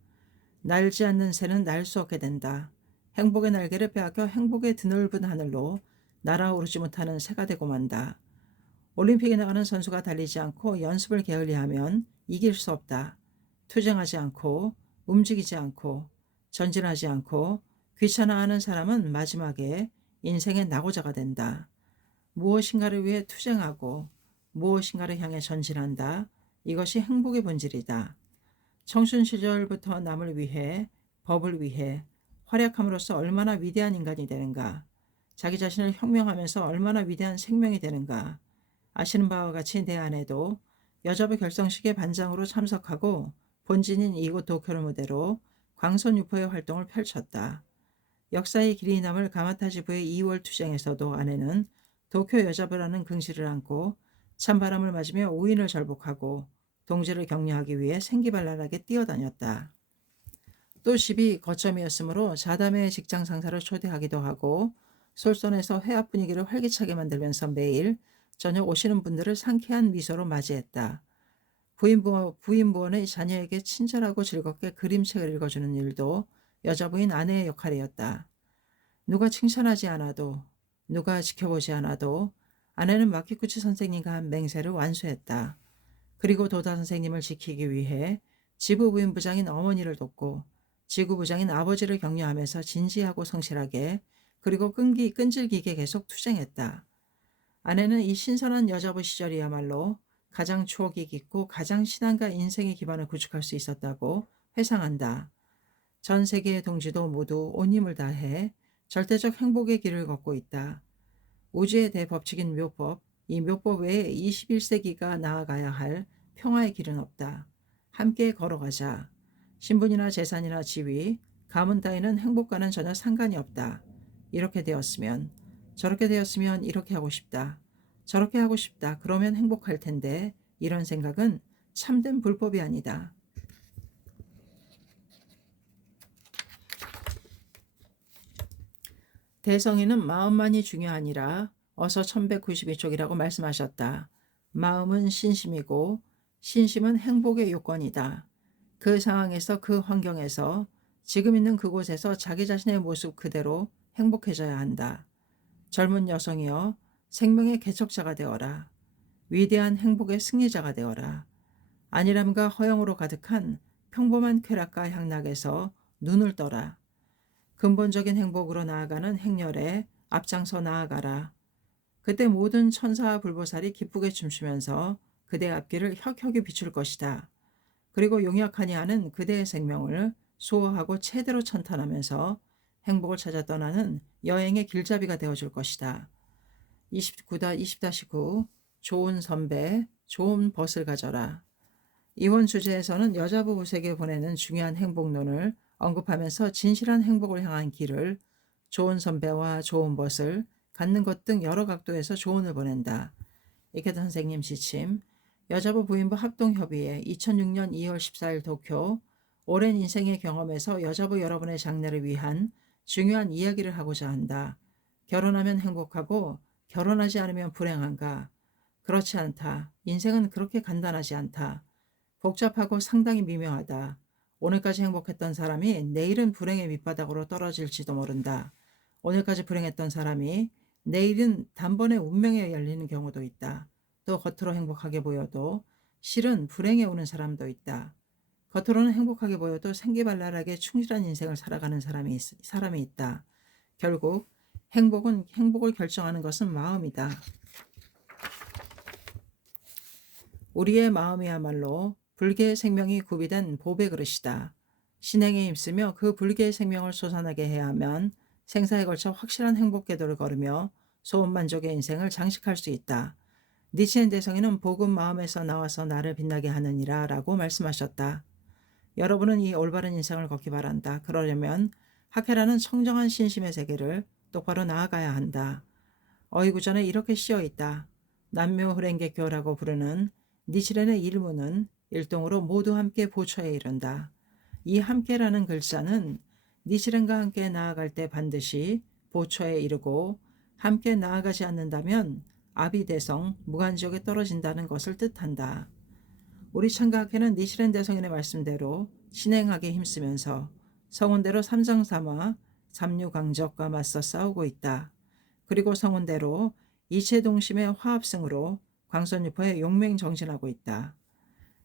날지 않는 새는 날 수 없게 된다. 행복의 날개를 빼앗겨 행복의 드넓은 하늘로 날아오르지 못하는 새가 되고 만다. 올림픽에 나가는 선수가 달리지 않고 연습을 게을리하면 이길 수 없다. 투쟁하지 않고 움직이지 않고 전진하지 않고 귀찮아하는 사람은 마지막에 인생의 낙오자가 된다. 무엇인가를 위해 투쟁하고 무엇인가를 향해 전진한다. 이것이 행복의 본질이다. 청춘 시절부터 남을 위해, 법을 위해 활약함으로써 얼마나 위대한 인간이 되는가. 자기 자신을 혁명하면서 얼마나 위대한 생명이 되는가. 아시는 바와 같이 내 아내도 여자부 결성식의 반장으로 참석하고 본진인 이곳 도쿄를 무대로 광선유포의 활동을 펼쳤다. 역사의 길이 남을 가마타지부의 2월 투쟁에서도 아내는 도쿄 여자부라는 긍지를 안고 찬바람을 맞으며 우인을 절복하고 동지를 격려하기 위해 생기발랄하게 뛰어다녔다. 또 집이 거점이었으므로 자담의 직장 상사를 초대하기도 하고 솔선해서 회합 분위기를 활기차게 만들면서 매일 저녁 오시는 분들을 상쾌한 미소로 맞이했다. 부인부원의 자녀에게 친절하고 즐겁게 그림책을 읽어주는 일도 여자부인 아내의 역할이었다. 누가 칭찬하지 않아도, 누가 지켜보지 않아도 아내는 마키쿠치 선생님과 한 맹세를 완수했다. 그리고 도다 선생님을 지키기 위해 지부 부인부장인 어머니를 돕고 지구부장인 아버지를 격려하면서 진지하고 성실하게 그리고 끈질기게 계속 투쟁했다. 아내는 이 신선한 여자부 시절이야말로 가장 추억이 깊고 가장 신앙과 인생의 기반을 구축할 수 있었다고 회상한다. 전 세계의 동지도 모두 온 힘을 다해 절대적 행복의 길을 걷고 있다. 우주의 대법칙인 묘법, 이 묘법 외에 21세기가 나아가야 할 평화의 길은 없다. 함께 걸어가자. 신분이나 재산이나 지위, 가문 따위는 행복과는 전혀 상관이 없다. 이렇게 되었으면, 저렇게 되었으면 이렇게 하고 싶다. 저렇게 하고 싶다. 그러면 행복할 텐데 이런 생각은 참된 불법이 아니다. 대성인은 마음만이 중요하니라 어서 1192쪽이라고 말씀하셨다. 마음은 신심이고 신심은 행복의 요건이다. 그 상황에서 그 환경에서 지금 있는 그곳에서 자기 자신의 모습 그대로 행복해져야 한다. 젊은 여성이여 생명의 개척자가 되어라. 위대한 행복의 승리자가 되어라. 안일함과 허영으로 가득한 평범한 쾌락과 향락에서 눈을 떠라. 근본적인 행복으로 나아가는 행렬에 앞장서 나아가라. 그때 모든 천사와 불보살이 기쁘게 춤추면서 그대 앞길을 혁혁이 비출 것이다. 그리고 용약하니 하는 그대의 생명을 수호하고 최대로 천탄하면서 행복을 찾아 떠나는 여행의 길잡이가 되어줄 것이다. 20-9 좋은 선배, 좋은 벗을 가져라. 이번 주제에서는 여자부 우색에 보내는 중요한 행복론을 언급하면서 진실한 행복을 향한 길을 좋은 선배와 좋은 벗을 갖는 것 등 여러 각도에서 조언을 보낸다. 이케다 선생님 지침, 여자부 부인부 합동협의회 2006년 2월 14일 도쿄. 오랜 인생의 경험에서 여자부 여러분의 장래를 위한 중요한 이야기를 하고자 한다. 결혼하면 행복하고 결혼하지 않으면 불행한가? 그렇지 않다. 인생은 그렇게 간단하지 않다. 복잡하고 상당히 미묘하다. 오늘까지 행복했던 사람이 내일은 불행의 밑바닥으로 떨어질지도 모른다. 오늘까지 불행했던 사람이 내일은 단번에 운명에 열리는 경우도 있다. 또 겉으로 행복하게 보여도 실은 불행해 오는 사람도 있다. 겉으로는 행복하게 보여도 생기발랄하게 충실한 인생을 살아가는 사람이 있다. 결국 행복을 결정하는 것은 마음이다. 우리의 마음이야말로 불개의 생명이 구비된 보배 그릇이다. 신행에 힘쓰며 그 불개의 생명을 솟아나게 해야 하면 생사에 걸쳐 확실한 행복 궤도를 걸으며 소원만족의 인생을 장식할 수 있다. 니치엔 대성이는 복은 마음에서 나와서 나를 빛나게 하느니라 라고 말씀하셨다. 여러분은 이 올바른 인생을 걷기 바란다. 그러려면 학회라는 청정한 신심의 세계를 똑바로 나아가야 한다. 어이구전에 이렇게 씌어 있다. 남묘흐랭개교라고 부르는 니치렌의 일문은 일동으로 모두 함께 보초에 이른다. 이 함께라는 글자는 니치렌과 함께 나아갈 때 반드시 보초에 이르고 함께 나아가지 않는다면 아비대성 무간지옥에 떨어진다는 것을 뜻한다. 우리 창가학회는 니치렌 대성인의 말씀대로 신행하게 힘쓰면서 성운대로 삼상삼화 삼류강적과 맞서 싸우고 있다. 그리고 성운대로 이체동심의 화합승으로 광선유포에 용맹정진하고 있다.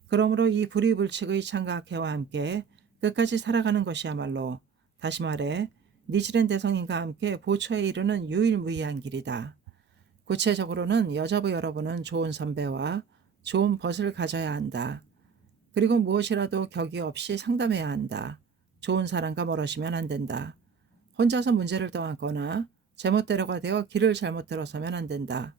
그러므로 이 불의불측의 창가학회와 함께 끝까지 살아가는 것이야말로 다시 말해 니치렌 대성인과 함께 보초에 이르는 유일무이한 길이다. 구체적으로는 여자부 여러분은 좋은 선배와 좋은 벗을 가져야 한다. 그리고 무엇이라도 격의 없이 상담해야 한다. 좋은 사람과 멀어지면 안 된다. 혼자서 문제를 떠안거나 제멋대로가 되어 길을 잘못 들어서면 안 된다.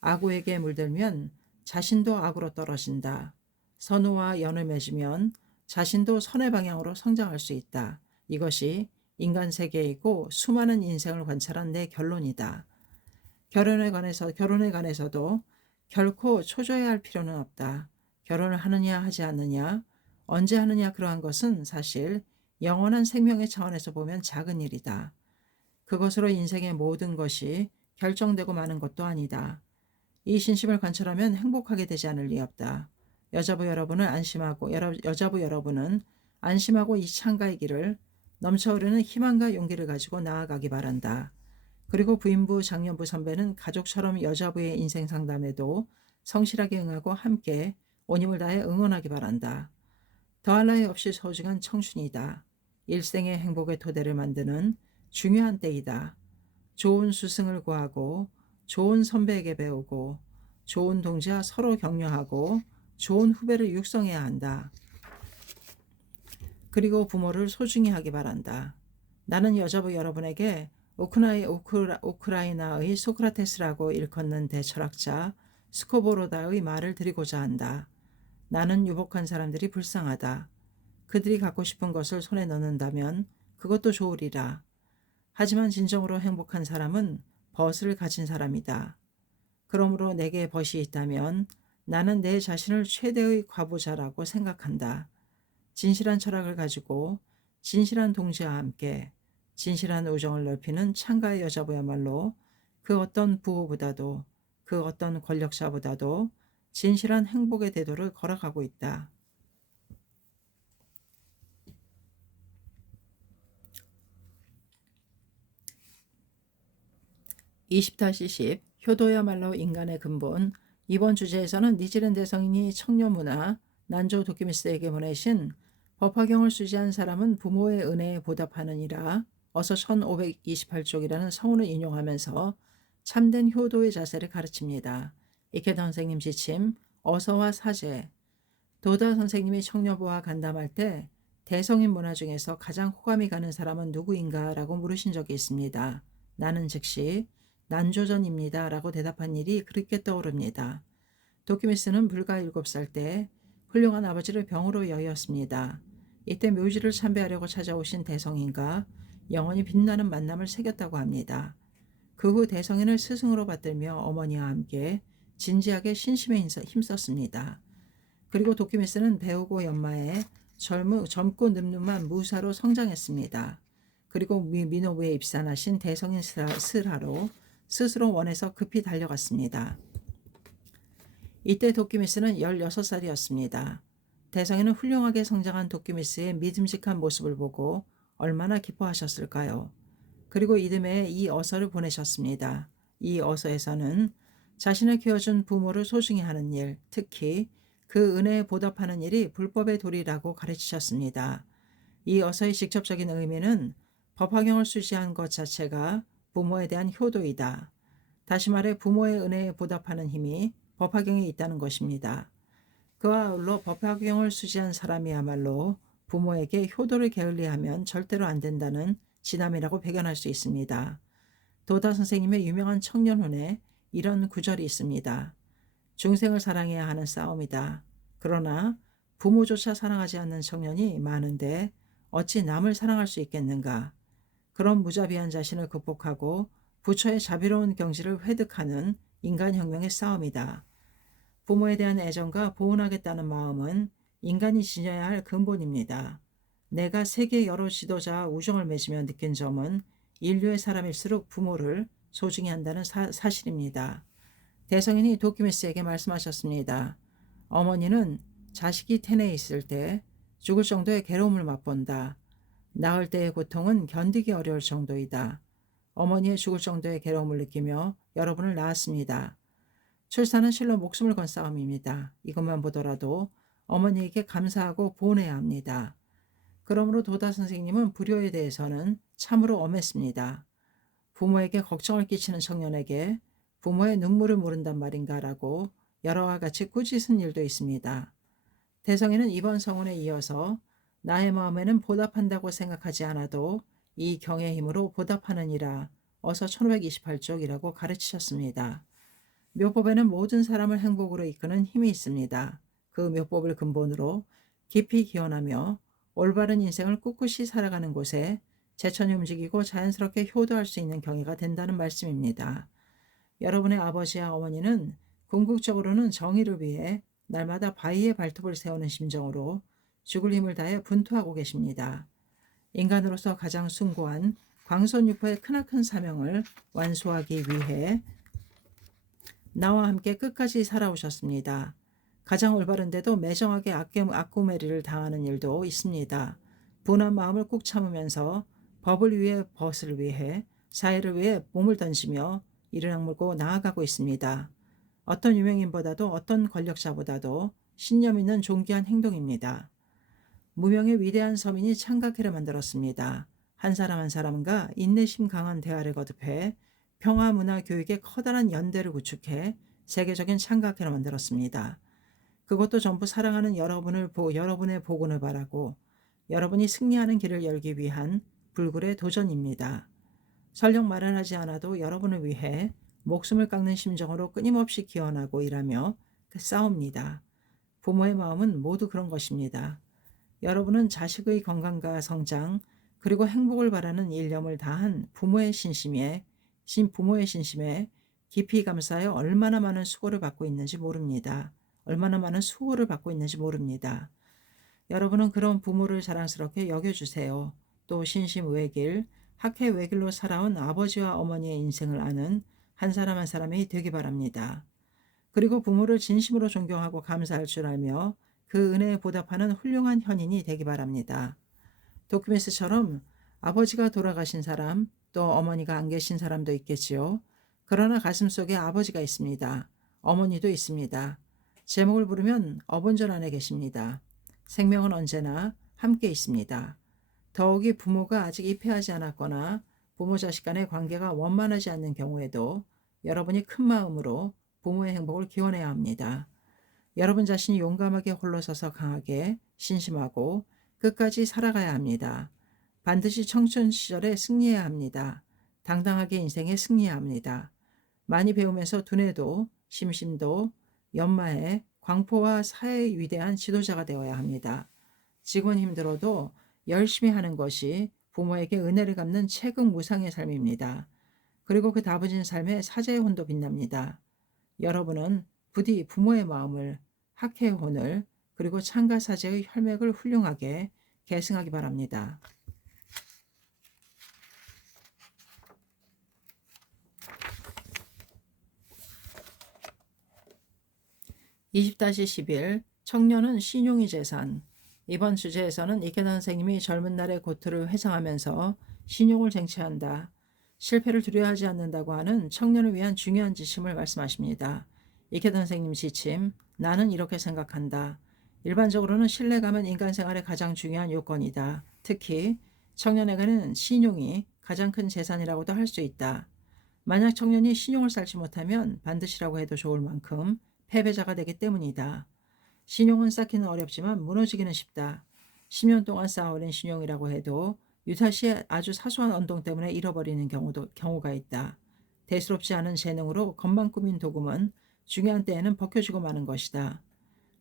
악우에게 물들면 자신도 악으로 떨어진다. 선우와 연을 맺으면 자신도 선의 방향으로 성장할 수 있다. 이것이 인간 세계이고 수많은 인생을 관찰한 내 결론이다. 결혼에 관해서도 결코 초조해야 할 필요는 없다. 결혼을 하느냐 하지 않느냐, 언제 하느냐 그러한 것은 사실 영원한 생명의 차원에서 보면 작은 일이다. 그것으로 인생의 모든 것이 결정되고 마는 것도 아니다. 이 신심을 관철하면 행복하게 되지 않을 리 없다. 여자부 여러분은 안심하고 이 창가의 길을 넘쳐흐르는 희망과 용기를 가지고 나아가기 바란다. 그리고 부인부, 장년부 선배는 가족처럼 여자부의 인생 상담에도 성실하게 응하고 함께 온 힘을 다해 응원하기 바란다. 더할 나위 없이 소중한 청춘이다. 일생의 행복의 토대를 만드는 중요한 때이다. 좋은 스승을 구하고 좋은 선배에게 배우고 좋은 동지와 서로 격려하고 좋은 후배를 육성해야 한다. 그리고 부모를 소중히 하기 바란다. 나는 여자부 여러분에게 우크라이나의 소크라테스라고 일컫는 대철학자 스코보로다의 말을 드리고자 한다. 나는 유복한 사람들이 불쌍하다. 그들이 갖고 싶은 것을 손에 넣는다면 그것도 좋으리라. 하지만 진정으로 행복한 사람은 벗을 가진 사람이다. 그러므로 내게 벗이 있다면 나는 내 자신을 최대의 과부자라고 생각한다. 진실한 철학을 가지고 진실한 동지와 함께 진실한 우정을 넓히는 창가의 여자부야말로 그 어떤 부호보다도 그 어떤 권력자보다도 진실한 행복의 대도를 걸어가고 있다. 20-10 효도야말로 인간의 근본. 이번 주제에서는 니치렌 대성인이 청년문화 난조 도키미스에게 보내신 법화경을 수지한 사람은 부모의 은혜에 보답하느니라 어서 1528쪽이라는 서문을 인용하면서 참된 효도의 자세를 가르칩니다. 이케다 선생님 지침 어서와 사제. 도다 선생님이 청년부와 간담할 때 대성인 문화 중에서 가장 호감이 가는 사람은 누구인가 라고 물으신 적이 있습니다. 나는 즉시 난조전입니다 라고 대답한 일이 그렇게 떠오릅니다. 도키미스는 불과 7살 때 훌륭한 아버지를 병으로 여의었습니다. 이때 묘지를 참배하려고 찾아오신 대성인과 영원히 빛나는 만남을 새겼다고 합니다. 그 후 대성인을 스승으로 받들며 어머니와 함께 진지하게 신심에 힘썼습니다. 그리고 도키미스는 배우고 연마에 젊고 늠름한 무사로 성장했습니다. 그리고 미노부에 입산하신 대성인 스라로 스스로 원해서 급히 달려갔습니다. 이때 도키미스는 16살이었습니다. 대성인은 훌륭하게 성장한 도키미스의 믿음직한 모습을 보고 얼마나 기뻐하셨을까요? 그리고 이듬해 이 어서를 보내셨습니다. 이 어서에서는 자신을 키워준 부모를 소중히 하는 일, 특히 그 은혜에 보답하는 일이 불법의 도리라고 가르치셨습니다. 이 어서의 직접적인 의미는 법화경을 수시한 것 자체가 부모에 대한 효도이다. 다시 말해 부모의 은혜에 보답하는 힘이 법화경에 있다는 것입니다. 그와 아울러 법화경을 수지한 사람이야말로 부모에게 효도를 게을리하면 절대로 안 된다는 진함이라고 배견할 수 있습니다. 도다 선생님의 유명한 청년혼에 이런 구절이 있습니다. 중생을 사랑해야 하는 싸움이다. 그러나 부모조차 사랑하지 않는 청년이 많은데 어찌 남을 사랑할 수 있겠는가. 그런 무자비한 자신을 극복하고 부처의 자비로운 경지를 획득하는 인간혁명의 싸움이다. 부모에 대한 애정과 보온하겠다는 마음은 인간이 지녀야 할 근본입니다. 내가 세계 여러 지도자와 우정을 맺으며 느낀 점은 인류의 사람일수록 부모를 소중히 한다는 사실입니다. 대성인이 도키미스에게 말씀하셨습니다. 어머니는 자식이 텐에 있을 때 죽을 정도의 괴로움을 맛본다. 낳을 때의 고통은 견디기 어려울 정도이다. 어머니의 죽을 정도의 괴로움을 느끼며 여러분을 낳았습니다. 출산은 실로 목숨을 건 싸움입니다. 이것만 보더라도 어머니에게 감사하고 보내야 합니다. 그러므로 도다 선생님은 불효에 대해서는 참으로 엄했습니다. 부모에게 걱정을 끼치는 청년에게 부모의 눈물을 모른단 말인가라고 여러와 같이 꾸짖은 일도 있습니다. 대성이는 이번 성원에 이어서 나의 마음에는 보답한다고 생각하지 않아도 이 경의 힘으로 보답하느니라 어서 1528쪽이라고 가르치셨습니다. 묘법에는 모든 사람을 행복으로 이끄는 힘이 있습니다. 그 묘법을 근본으로 깊이 기원하며 올바른 인생을 꿋꿋이 살아가는 곳에 제천이 움직이고 자연스럽게 효도할 수 있는 경위가 된다는 말씀입니다. 여러분의 아버지와 어머니는 궁극적으로는 정의를 위해 날마다 바위에 발톱을 세우는 심정으로 죽을 힘을 다해 분투하고 계십니다. 인간으로서 가장 숭고한 광선유포의 크나큰 사명을 완수하기 위해 나와 함께 끝까지 살아오셨습니다. 가장 올바른데도 매정하게 악구매리를 당하는 일도 있습니다. 분한 마음을 꾹 참으면서 법을 위해 벗을 위해 사회를 위해 몸을 던지며 이를 악물고 나아가고 있습니다. 어떤 유명인보다도 어떤 권력자보다도 신념 있는 존귀한 행동입니다. 무명의 위대한 서민이 창각회를 만들었습니다. 한 사람 한 사람과 인내심 강한 대화를 거듭해 평화 문화 교육의 커다란 연대를 구축해 세계적인 창각회를 만들었습니다. 그것도 전부 사랑하는 여러분의 복운을 바라고 여러분이 승리하는 길을 열기 위한 불굴의 도전입니다. 설령 말을 하지 않아도 여러분을 위해 목숨을 깎는 심정으로 끊임없이 기원하고 일하며 싸웁니다. 부모의 마음은 모두 그런 것입니다. 여러분은 자식의 건강과 성장 그리고 행복을 바라는 일념을 다한 부모의 신심에 깊이 감사하여 얼마나 많은 수고를 받고 있는지 모릅니다. 여러분은 그런 부모를 자랑스럽게 여겨주세요. 또 신심외길, 학회외길로 살아온 아버지와 어머니의 인생을 아는 한 사람 한 사람이 되기 바랍니다. 그리고 부모를 진심으로 존경하고 감사할 줄 알며 그 은혜에 보답하는 훌륭한 현인이 되기 바랍니다. 도큐멘트처럼 아버지가 돌아가신 사람, 또 어머니가 안 계신 사람도 있겠지요. 그러나 가슴속에 아버지가 있습니다. 어머니도 있습니다. 제목을 부르면 어본전 안에 계십니다. 생명은 언제나 함께 있습니다. 더욱이 부모가 아직 입회하지 않았거나 부모 자식 간의 관계가 원만하지 않는 경우에도 여러분이 큰 마음으로 부모의 행복을 기원해야 합니다. 여러분 자신이 용감하게 홀로서서 강하게 신심하고 끝까지 살아가야 합니다. 반드시 청춘 시절에 승리해야 합니다. 당당하게 인생에 승리해야 합니다. 많이 배우면서 두뇌도 심심도 연마해 광포와 사회의 위대한 지도자가 되어야 합니다. 지금은 힘들어도 열심히 하는 것이 부모에게 은혜를 갚는 체급무상의 삶입니다. 그리고 그 다부진 삶에 사제의 혼도 빛납니다. 여러분은 부디 부모의 마음을, 학회의 혼을, 그리고 창가사제의 혈맥을 훌륭하게 계승하기 바랍니다. 20-11 청년은 신용이 재산. 이번 주제에서는 이케다 선생님이 젊은 날의 고투를 회상하면서 신용을 쟁취한다, 실패를 두려워하지 않는다고 하는 청년을 위한 중요한 지침을 말씀하십니다. 이케다 선생님 지침. 나는 이렇게 생각한다. 일반적으로는 신뢰감은 인간 생활의 가장 중요한 요건이다. 특히 청년에게는 신용이 가장 큰 재산이라고도 할 수 있다. 만약 청년이 신용을 쌓지 못하면 반드시라고 해도 좋을 만큼 패배자가 되기 때문이다. 신용은 쌓기는 어렵지만 무너지기는 쉽다. 10년 동안 쌓아올린 신용이라고 해도 유사시 아주 사소한 언동 때문에 잃어버리는 경우가 있다. 대수롭지 않은 재능으로 겉만 꾸민 도금은 중요한 때에는 벗겨지고 마는 것이다.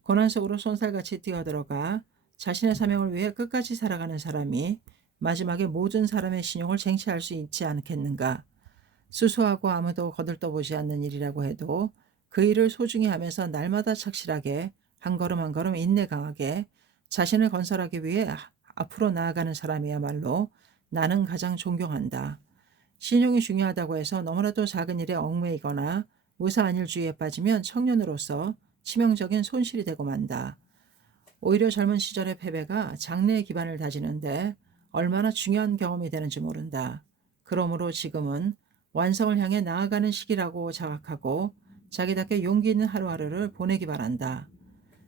고난 속으로 손살같이 뛰어들어가 자신의 사명을 위해 끝까지 살아가는 사람이 마지막에 모든 사람의 신용을 쟁취할 수 있지 않겠는가. 수수하고 아무도 거들떠보지 않는 일이라고 해도 그 일을 소중히 하면서 날마다 착실하게 한 걸음 한 걸음 인내 강하게 자신을 건설하기 위해 앞으로 나아가는 사람이야말로 나는 가장 존경한다. 신용이 중요하다고 해서 너무나도 작은 일에 얽매이거나 무사한 일주의에 빠지면 청년으로서 치명적인 손실이 되고 만다. 오히려 젊은 시절의 패배가 장래의 기반을 다지는데 얼마나 중요한 경험이 되는지 모른다. 그러므로 지금은 완성을 향해 나아가는 시기라고 자각하고 자기답게 용기 있는 하루하루를 보내기 바란다.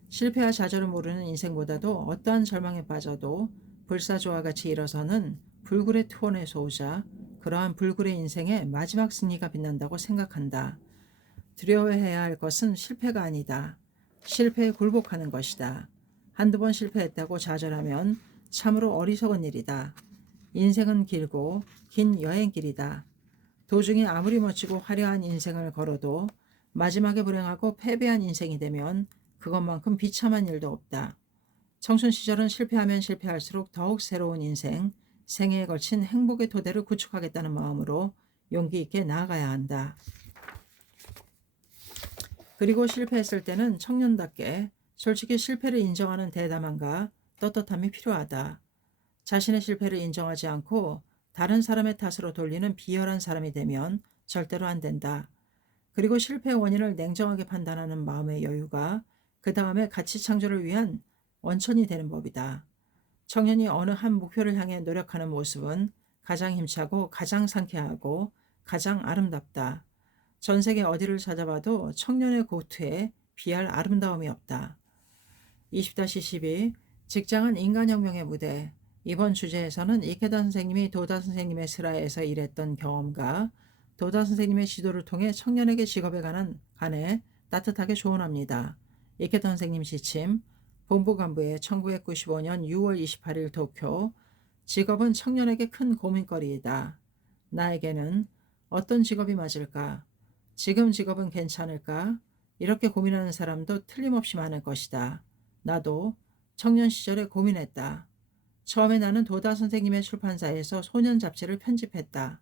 실패와 좌절을 모르는 인생보다도 어떠한 절망에 빠져도 불사조와 같이 일어서는 불굴의 투혼의 소우자, 그러한 불굴의 인생의 마지막 승리가 빛난다고 생각한다. 두려워해야 할 것은 실패가 아니다. 실패에 굴복하는 것이다. 한두 번 실패했다고 좌절하면 참으로 어리석은 일이다. 인생은 길고 긴 여행길이다. 도중에 아무리 멋지고 화려한 인생을 걸어도 마지막에 불행하고 패배한 인생이 되면 그것만큼 비참한 일도 없다. 청춘 시절은 실패하면 실패할수록 더욱 새로운 인생, 생애에 걸친 행복의 토대를 구축하겠다는 마음으로 용기 있게 나아가야 한다. 그리고 실패했을 때는 청년답게 솔직히 실패를 인정하는 대담함과 떳떳함이 필요하다. 자신의 실패를 인정하지 않고 다른 사람의 탓으로 돌리는 비열한 사람이 되면 절대로 안 된다. 그리고 실패의 원인을 냉정하게 판단하는 마음의 여유가 그 다음에 가치 창조를 위한 원천이 되는 법이다. 청년이 어느 한 목표를 향해 노력하는 모습은 가장 힘차고 가장 상쾌하고 가장 아름답다. 전 세계 어디를 찾아봐도 청년의 고투에 비할 아름다움이 없다. 20-12 직장은 인간혁명의 무대. 이번 주제에서는 이케다 선생님이 도다 선생님의 슬하에서 일했던 경험과 도다 선생님의 지도를 통해 청년에게 직업에 관해 따뜻하게 조언합니다. 이케다 선생님 지침. 본부간부의 1995년 6월 28일 도쿄. 직업은 청년에게 큰 고민거리이다. 나에게는 어떤 직업이 맞을까? 지금 직업은 괜찮을까? 이렇게 고민하는 사람도 틀림없이 많을 것이다. 나도 청년 시절에 고민했다. 처음에 나는 도다 선생님의 출판사에서 소년 잡지를 편집했다.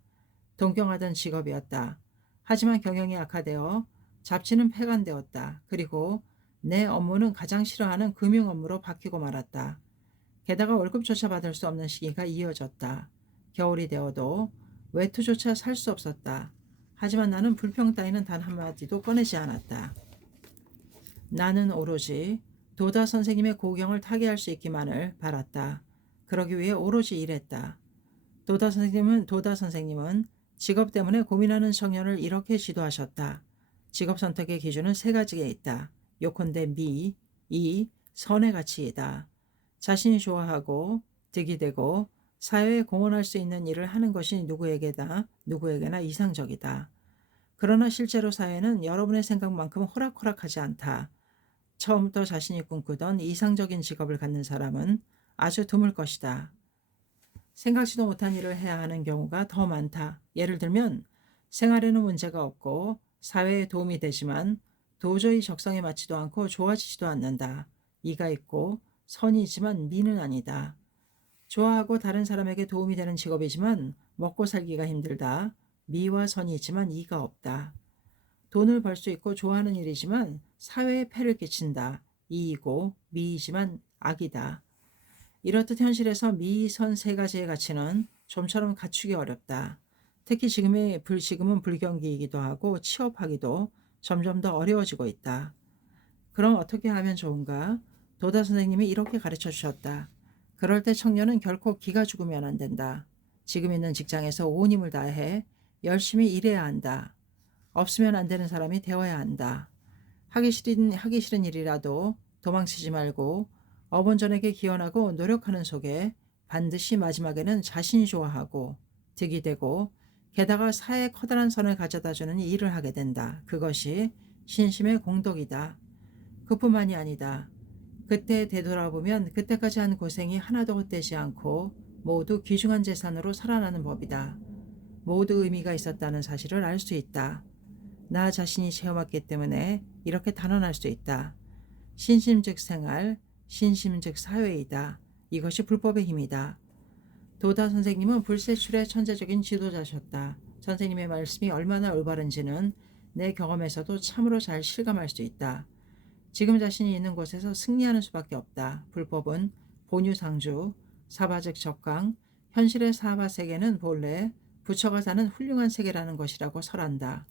동경하던 직업이었다. 하지만 경영이 악화되어 잡지는 폐간되었다. 그리고 내 업무는 가장 싫어하는 금융 업무로 바뀌고 말았다. 게다가 월급조차 받을 수 없는 시기가 이어졌다. 겨울이 되어도 외투조차 살 수 없었다. 하지만 나는 불평 따위는 단 한마디도 꺼내지 않았다. 나는 오로지 도다 선생님의 고경을 타개할 수 있기만을 바랐다. 그러기 위해 오로지 일했다. 도다 선생님은 직업 때문에 고민하는 청년을 이렇게 지도하셨다. 직업 선택의 기준은 세 가지가 있다. 요컨대 미, 이, 선의 가치이다. 자신이 좋아하고 득이 되고 사회에 공헌할 수 있는 일을 하는 것이 누구에게나 이상적이다. 그러나 실제로 사회는 여러분의 생각만큼 호락호락하지 않다. 처음부터 자신이 꿈꾸던 이상적인 직업을 갖는 사람은 아주 드물 것이다. 생각지도 못한 일을 해야 하는 경우가 더 많다. 예를 들면 생활에는 문제가 없고 사회에 도움이 되지만 도저히 적성에 맞지도 않고 좋아지지도 않는다. 이가 있고 선이지만 미는 아니다. 좋아하고 다른 사람에게 도움이 되는 직업이지만 먹고 살기가 힘들다. 미와 선이지만 이가 없다. 돈을 벌 수 있고 좋아하는 일이지만 사회에 폐를 끼친다. 이이고 미이지만 악이다. 이렇듯 현실에서 미, 선 세 가지의 가치는 좀처럼 갖추기 어렵다. 특히 지금은 불경기이기도 하고 취업하기도 점점 더 어려워지고 있다. 그럼 어떻게 하면 좋은가? 도다 선생님이 이렇게 가르쳐 주셨다. 그럴 때 청년은 결코 기가 죽으면 안 된다. 지금 있는 직장에서 온 힘을 다해 열심히 일해야 한다. 없으면 안 되는 사람이 되어야 한다. 하기 싫은 일이라도 도망치지 말고 어본전에게 기원하고 노력하는 속에 반드시 마지막에는 자신이 좋아하고 득이 되고 게다가 사회에 커다란 선을 가져다주는 일을 하게 된다. 그것이 신심의 공덕이다. 그뿐만이 아니다. 그때 되돌아보면 그때까지 한 고생이 하나도 헛되지 않고 모두 귀중한 재산으로 살아나는 법이다. 모두 의미가 있었다는 사실을 알 수 있다. 나 자신이 체험했기 때문에 이렇게 단언할 수 있다. 신심 즉 생활, 신심 즉 사회이다. 이것이 불법의 힘이다. 도다 선생님은 불세출의 천재적인 지도자셨다. 선생님의 말씀이 얼마나 올바른지는 내 경험에서도 참으로 잘 실감할 수 있다. 지금 자신이 있는 곳에서 승리하는 수밖에 없다. 불법은 본유상주, 사바즉 적강, 현실의 사바 세계는 본래 부처가 사는 훌륭한 세계라는 것이라고 설한다.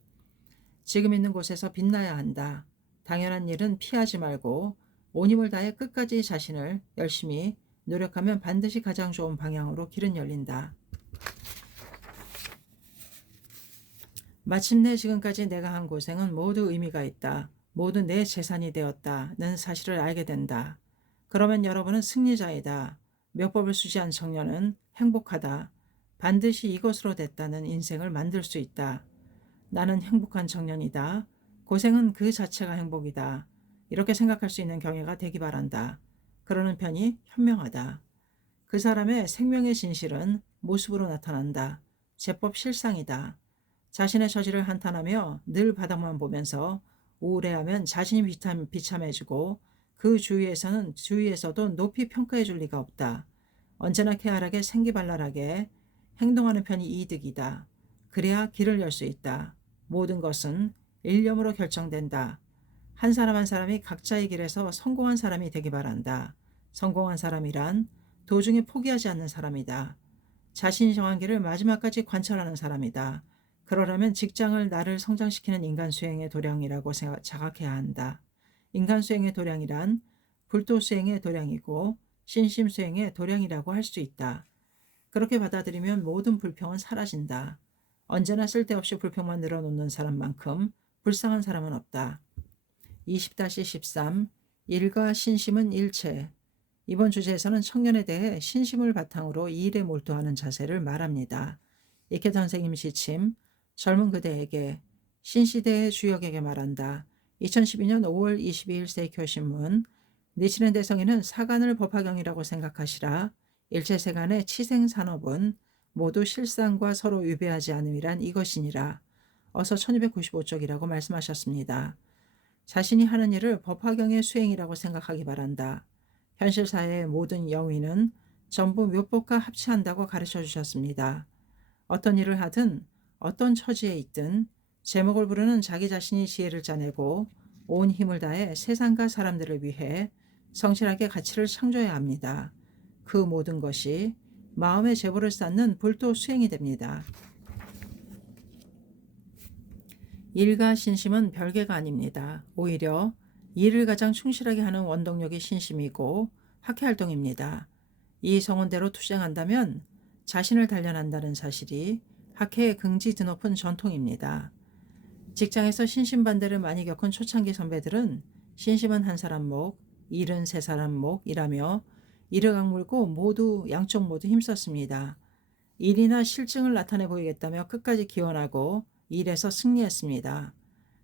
지금 있는 곳에서 빛나야 한다. 당연한 일은 피하지 말고 온 힘을 다해 끝까지 자신을 열심히 노력하면 반드시 가장 좋은 방향으로 길은 열린다. 마침내 지금까지 내가 한 고생은 모두 의미가 있다. 모두 내 재산이 되었다는 사실을 알게 된다. 그러면 여러분은 승리자이다. 몇 법을 수지한 청년은 행복하다. 반드시 이것으로 됐다는 인생을 만들 수 있다. 나는 행복한 청년이다. 고생은 그 자체가 행복이다. 이렇게 생각할 수 있는 경애가 되기 바란다. 그러는 편이 현명하다. 그 사람의 생명의 진실은 모습으로 나타난다. 제법 실상이다. 자신의 처지를 한탄하며 늘 바닥만 보면서 우울해하면 자신이 비참해지고 그 주위에서도 높이 평가해 줄 리가 없다. 언제나 쾌활하게 생기발랄하게 행동하는 편이 이득이다. 그래야 길을 열 수 있다. 모든 것은 일념으로 결정된다. 한 사람 한 사람이 각자의 길에서 성공한 사람이 되기 바란다. 성공한 사람이란 도중에 포기하지 않는 사람이다. 자신이 정한 길을 마지막까지 관철하는 사람이다. 그러려면 직장을 나를 성장시키는 인간 수행의 도량이라고 자각해야 한다. 인간 수행의 도량이란 불도 수행의 도량이고 신심 수행의 도량이라고 할 수 있다. 그렇게 받아들이면 모든 불평은 사라진다. 언제나 쓸데없이 불평만 늘어놓는 사람만큼 불쌍한 사람은 없다. 20-13 일과 신심은 일체. 이번 주제에서는 청년에 대해 신심을 바탕으로 이 일에 몰두하는 자세를 말합니다. 이케 선생님 시침, 젊은 그대에게, 신시대의 주역에게 말한다. 2012년 5월 22일 세이쿄신문. 니치는 대성인은 사간을 법화경이라고 생각하시라. 일체세간의 치생산업은 모두 실상과 서로 위배하지 않음이란 이것이니라. 어서 1295쪽이라고 말씀하셨습니다. 자신이 하는 일을 법화경의 수행이라고 생각하기 바란다. 현실 사회의 모든 영위는 전부 묘법과 합치한다고 가르쳐 주셨습니다. 어떤 일을 하든 어떤 처지에 있든 제목을 부르는 자기 자신이 지혜를 짜내고 온 힘을 다해 세상과 사람들을 위해 성실하게 가치를 창조해야 합니다. 그 모든 것이 마음의 제보를 쌓는 불도 수행이 됩니다. 일과 신심은 별개가 아닙니다. 오히려 일을 가장 충실하게 하는 원동력이 신심이고 학회활동입니다. 이 성원대로 투쟁한다면 자신을 단련한다는 사실이 학회의 긍지 드높은 전통입니다. 직장에서 신심반대를 많이 겪은 초창기 선배들은 신심은 한 사람 목, 일은 세 사람 목이라며 이를 악물고 양쪽 모두 힘썼습니다. 일이나 실증을 나타내 보이겠다며 끝까지 기원하고 일에서 승리했습니다.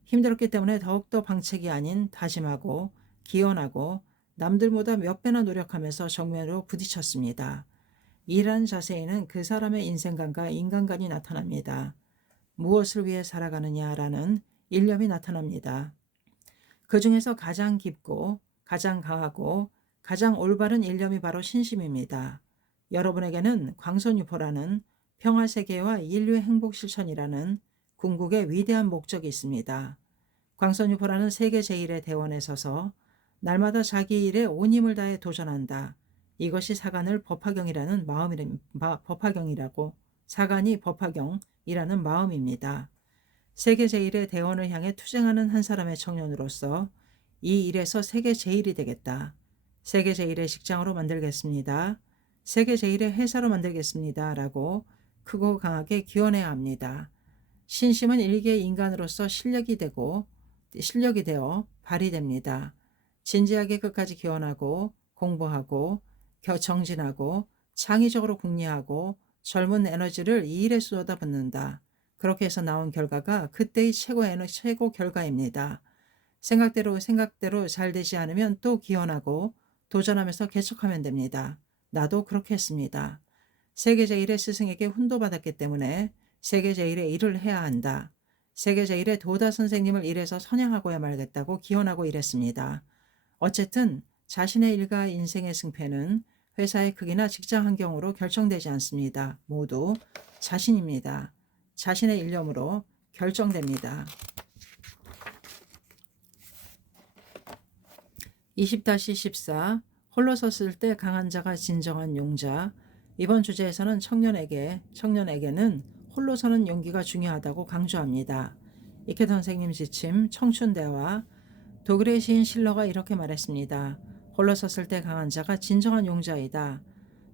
힘들었기 때문에 더욱더 방책이 아닌 다짐하고 기원하고 남들보다 몇 배나 노력하면서 정면으로 부딪혔습니다. 일하는 자세에는 그 사람의 인생관과 인간관이 나타납니다. 무엇을 위해 살아가느냐라는 일념이 나타납니다. 그 중에서 가장 깊고 가장 강하고 가장 올바른 일념이 바로 신심입니다. 여러분에게는 광선유포라는 평화세계와 인류의 행복실천이라는 궁극의 위대한 목적이 있습니다. 광선유포라는 세계 제1의 대원에 서서 날마다 자기 일에 온 힘을 다해 도전한다. 이것이 사간을 법화경이라고 사간이 법화경이라는 마음입니다. 세계 제1의 대원을 향해 투쟁하는 한 사람의 청년으로서 이 일에서 세계 제1이 되겠다. 세계 제1의 직장으로 만들겠습니다. 세계 제1의 회사로 만들겠습니다. 라고 크고 강하게 기원해야 합니다. 신심은 일개 인간으로서 실력이 되어 발휘됩니다. 진지하게 끝까지 기원하고 공부하고 정진하고 창의적으로 궁리하고 젊은 에너지를 이 일에 쏟아붓는다. 그렇게 해서 나온 결과가 그때의 최고 결과입니다. 생각대로 잘 되지 않으면 또 기원하고 도전하면서 개척하면 됩니다. 나도 그렇게 했습니다. 세계 제1의 스승에게 훈도받았기 때문에 세계 제1의 일을 해야 한다. 세계 제1의 도다 선생님을 일해서 선양하고야 말겠다고 기원하고 일했습니다. 어쨌든 자신의 일과 인생의 승패는 회사의 크기나 직장 환경으로 결정되지 않습니다. 모두 자신입니다. 자신의 일념으로 결정됩니다. 20-14 홀로 섰을 때 강한 자가 진정한 용자. 이번 주제에서는 청년에게는 홀로 서는 용기가 중요하다고 강조합니다. 이케 선생님 지침 청춘대화. 독일의 시인 실러가 이렇게 말했습니다. 홀로 섰을 때 강한 자가 진정한 용자이다.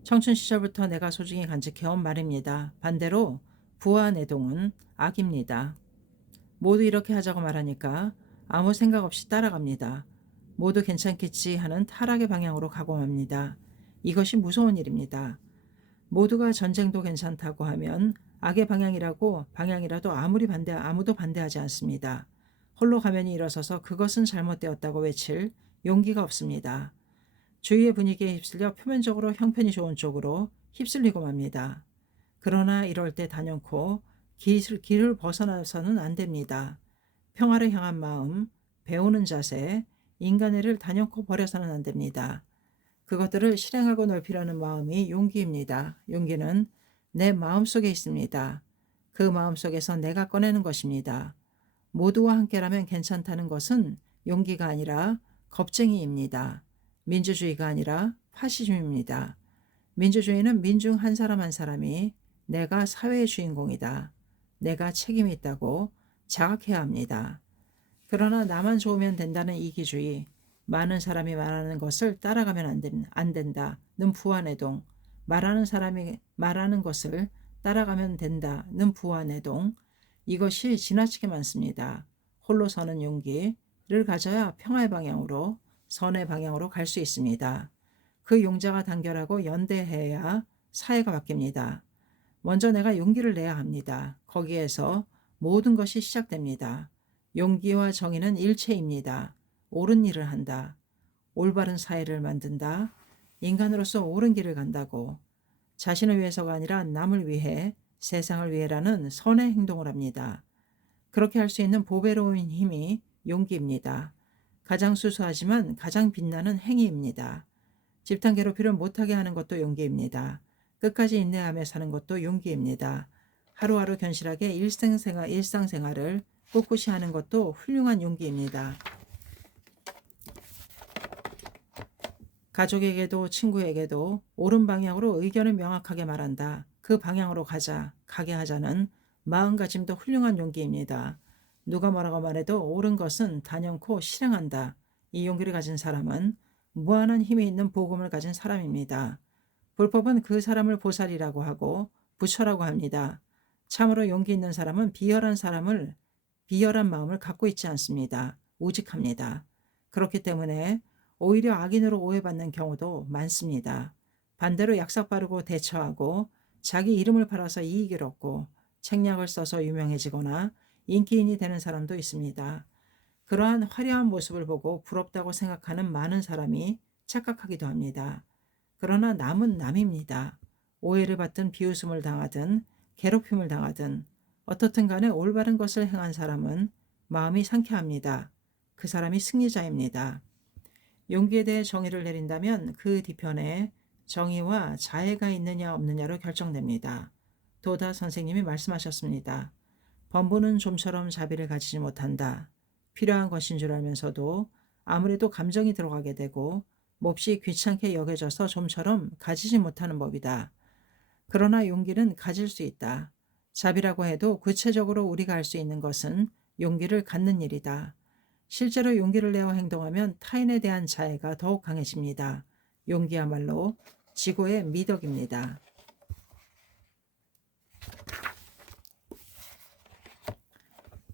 청춘 시절부터 내가 소중히 간직해온 말입니다. 반대로 부와 내동은 악입니다. 모두 이렇게 하자고 말하니까 아무 생각 없이 따라갑니다. 모두 괜찮겠지 하는 타락의 방향으로 가고 맙니다. 이것이 무서운 일입니다. 모두가 전쟁도 괜찮다고 하면 악의 방향이라도 아무도 반대하지 않습니다. 홀로 가면이 일어서서 그것은 잘못되었다고 외칠 용기가 없습니다. 주위의 분위기에 휩쓸려 표면적으로 형편이 좋은 쪽으로 휩쓸리고 맙니다. 그러나 이럴 때 단연코 길을 벗어나서는 안 됩니다. 평화를 향한 마음, 배우는 자세, 인간애를 단연코 버려서는 안 됩니다. 그것들을 실행하고 넓히려는 마음이 용기입니다. 용기는 내 마음속에 있습니다. 그 마음속에서 내가 꺼내는 것입니다. 모두와 함께라면 괜찮다는 것은 용기가 아니라 겁쟁이입니다. 민주주의가 아니라 파시즘입니다. 민주주의는 민중 한 사람 한 사람이 내가 사회의 주인공이다. 내가 책임이 있다고 자각해야 합니다. 그러나 나만 좋으면 된다는 이기주의, 많은 사람이 말하는 것을 따라가면 안 된다는 부안해동, 말하는 사람이 말하는 것을 따라가면 된다는 부안해동, 이것이 지나치게 많습니다. 홀로 서는 용기를 가져야 평화의 방향으로, 선의 방향으로 갈 수 있습니다. 그 용자가 단결하고 연대해야 사회가 바뀝니다. 먼저 내가 용기를 내야 합니다. 거기에서 모든 것이 시작됩니다. 용기와 정의는 일체입니다. 옳은 일을 한다. 올바른 사회를 만든다. 인간으로서 옳은 길을 간다고. 자신을 위해서가 아니라 남을 위해, 세상을 위해라는 선의 행동을 합니다. 그렇게 할 수 있는 보배로운 힘이 용기입니다. 가장 수수하지만 가장 빛나는 행위입니다. 집단 괴롭히를 못하게 하는 것도 용기입니다. 끝까지 인내하며 사는 것도 용기입니다. 하루하루 견실하게 일상생활을 꿋꿋이 하는 것도 훌륭한 용기입니다. 가족에게도 친구에게도 옳은 방향으로 의견을 명확하게 말한다. 그 방향으로 가게 하자는 마음가짐도 훌륭한 용기입니다. 누가 뭐라고 말해도 옳은 것은 단연코 실행한다. 이 용기를 가진 사람은 무한한 힘이 있는 복음을 가진 사람입니다. 불법은 그 사람을 보살이라고 하고 부처라고 합니다. 참으로 용기 있는 사람은 비열한 마음을 갖고 있지 않습니다. 우직합니다. 그렇기 때문에 오히려 악인으로 오해받는 경우도 많습니다. 반대로 약삭빠르고 대처하고 자기 이름을 팔아서 이익을 얻고 책략을 써서 유명해지거나 인기인이 되는 사람도 있습니다. 그러한 화려한 모습을 보고 부럽다고 생각하는 많은 사람이 착각하기도 합니다. 그러나 남은 남입니다. 오해를 받든 비웃음을 당하든 괴롭힘을 당하든 어떻든 간에 올바른 것을 행한 사람은 마음이 상쾌합니다. 그 사람이 승리자입니다. 용기에 대해 정의를 내린다면 그 뒤편에 정의와 자애가 있느냐 없느냐로 결정됩니다. 도다 선생님이 말씀하셨습니다. 범부는 좀처럼 자비를 가지지 못한다. 필요한 것인 줄 알면서도 아무래도 감정이 들어가게 되고 몹시 귀찮게 여겨져서 좀처럼 가지지 못하는 법이다. 그러나 용기는 가질 수 있다. 자비라고 해도 구체적으로 우리가 할 수 있는 것은 용기를 갖는 일이다. 실제로 용기를 내어 행동하면 타인에 대한 자애가 더욱 강해집니다. 용기야말로 지고의 미덕입니다.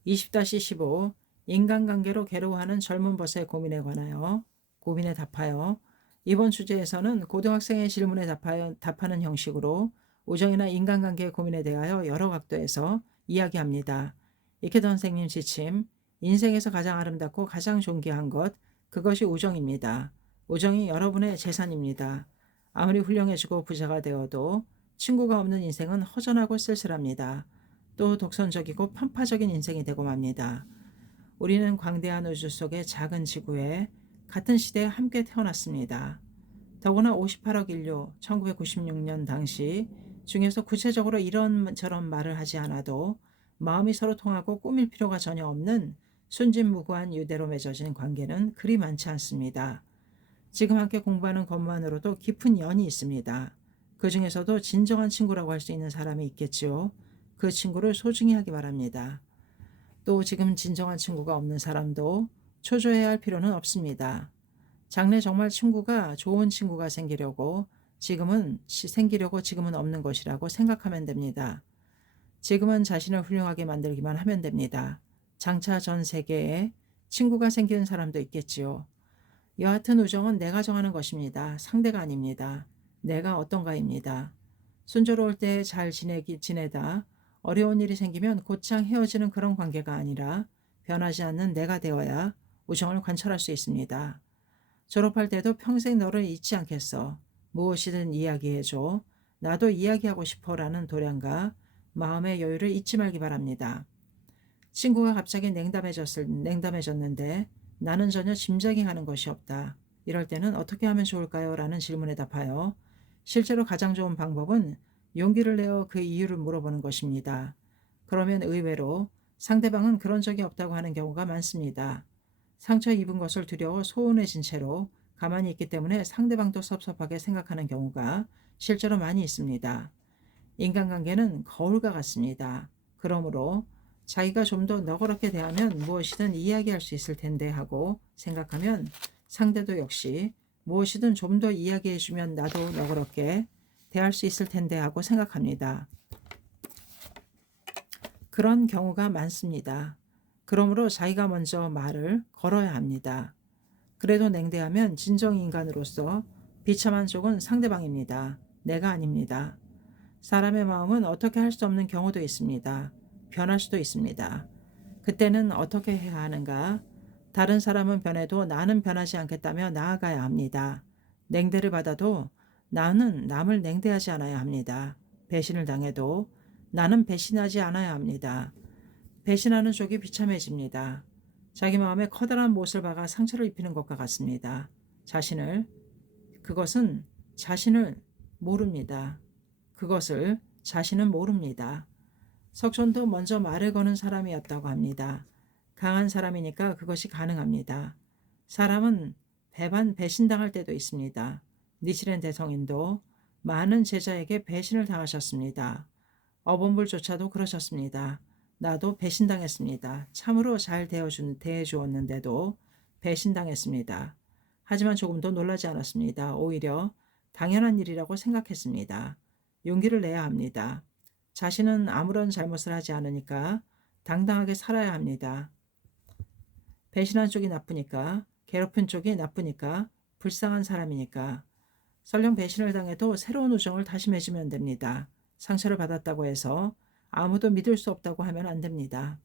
20-15 인간관계로 괴로워하는 젊은 버스의 고민에 답하여 이번 주제에서는 고등학생의 질문에 답하는 형식으로 우정이나 인간관계의 고민에 대하여 여러 각도에서 이야기합니다. 이케더 선생님 지침, 인생에서 가장 아름답고 가장 존귀한 것, 그것이 우정입니다. 우정이 여러분의 재산입니다. 아무리 훌륭해지고 부자가 되어도 친구가 없는 인생은 허전하고 쓸쓸합니다. 또 독선적이고 편파적인 인생이 되고 맙니다. 우리는 광대한 우주 속의 작은 지구에 같은 시대에 함께 태어났습니다. 더구나 58억 인류 1996년 당시 중에서 구체적으로 이런저런 말을 하지 않아도 마음이 서로 통하고 꾸밀 필요가 전혀 없는 순진무구한 유대로 맺어진 관계는 그리 많지 않습니다. 지금 함께 공부하는 것만으로도 깊은 연이 있습니다. 그 중에서도 진정한 친구라고 할 수 있는 사람이 있겠지요. 그 친구를 소중히 하기 바랍니다. 또 지금 진정한 친구가 없는 사람도 초조해야 할 필요는 없습니다. 장래 정말 좋은 친구가 생기려고 지금은 없는 것이라고 생각하면 됩니다. 지금은 자신을 훌륭하게 만들기만 하면 됩니다. 장차 전 세계에 친구가 생기는 사람도 있겠지요. 여하튼 우정은 내가 정하는 것입니다. 상대가 아닙니다. 내가 어떤가입니다. 순조로울 때 잘 지내다 어려운 일이 생기면 곧장 헤어지는 그런 관계가 아니라 변하지 않는 내가 되어야 우정을 관철할 수 있습니다. 졸업할 때도 평생 너를 잊지 않겠어. 무엇이든 이야기해줘. 나도 이야기하고 싶어 라는 도량과 마음의 여유를 잊지 말기 바랍니다. 친구가 갑자기 냉담해졌는데 나는 전혀 짐작이 가는 것이 없다. 이럴 때는 어떻게 하면 좋을까요? 라는 질문에 답하여 실제로 가장 좋은 방법은 용기를 내어 그 이유를 물어보는 것입니다. 그러면 의외로 상대방은 그런 적이 없다고 하는 경우가 많습니다. 상처 입은 것을 두려워 소원해진 채로 가만히 있기 때문에 상대방도 섭섭하게 생각하는 경우가 실제로 많이 있습니다. 인간관계는 거울과 같습니다. 그러므로 자기가 좀 더 너그럽게 대하면 무엇이든 이야기할 수 있을 텐데 하고 생각하면 상대도 역시 무엇이든 좀 더 이야기해주면 나도 너그럽게 대할 수 있을 텐데 하고 생각합니다. 그런 경우가 많습니다. 그러므로 자기가 먼저 말을 걸어야 합니다. 그래도 냉대하면 진정인간으로서 비참한 쪽은 상대방입니다. 내가 아닙니다. 사람의 마음은 어떻게 할 수 없는 경우도 있습니다. 변할 수도 있습니다. 그때는 어떻게 해야 하는가? 다른 사람은 변해도 나는 변하지 않겠다며 나아가야 합니다. 냉대를 받아도 나는 남을 냉대하지 않아야 합니다. 배신을 당해도 나는 배신하지 않아야 합니다. 배신하는 쪽이 비참해집니다. 자기 마음에 커다란 못을 박아 상처를 입히는 것과 같습니다. 그것은 자신을 모릅니다. 그것을 자신은 모릅니다. 석촌도 먼저 말을 거는 사람이었다고 합니다. 강한 사람이니까 그것이 가능합니다. 사람은 배신당할 때도 있습니다. 니치렌 대성인도 많은 제자에게 배신을 당하셨습니다. 어범불조차도 그러셨습니다. 나도 배신당했습니다. 참으로 잘 대해주었는데도 배신당했습니다. 하지만 조금도 놀라지 않았습니다. 오히려 당연한 일이라고 생각했습니다. 용기를 내야 합니다. 자신은 아무런 잘못을 하지 않으니까 당당하게 살아야 합니다. 배신한 쪽이 나쁘니까, 괴롭힌 쪽이 나쁘니까, 불쌍한 사람이니까. 설령 배신을 당해도 새로운 우정을 다시 맺으면 됩니다. 상처를 받았다고 해서 아무도 믿을 수 없다고 하면 안 됩니다.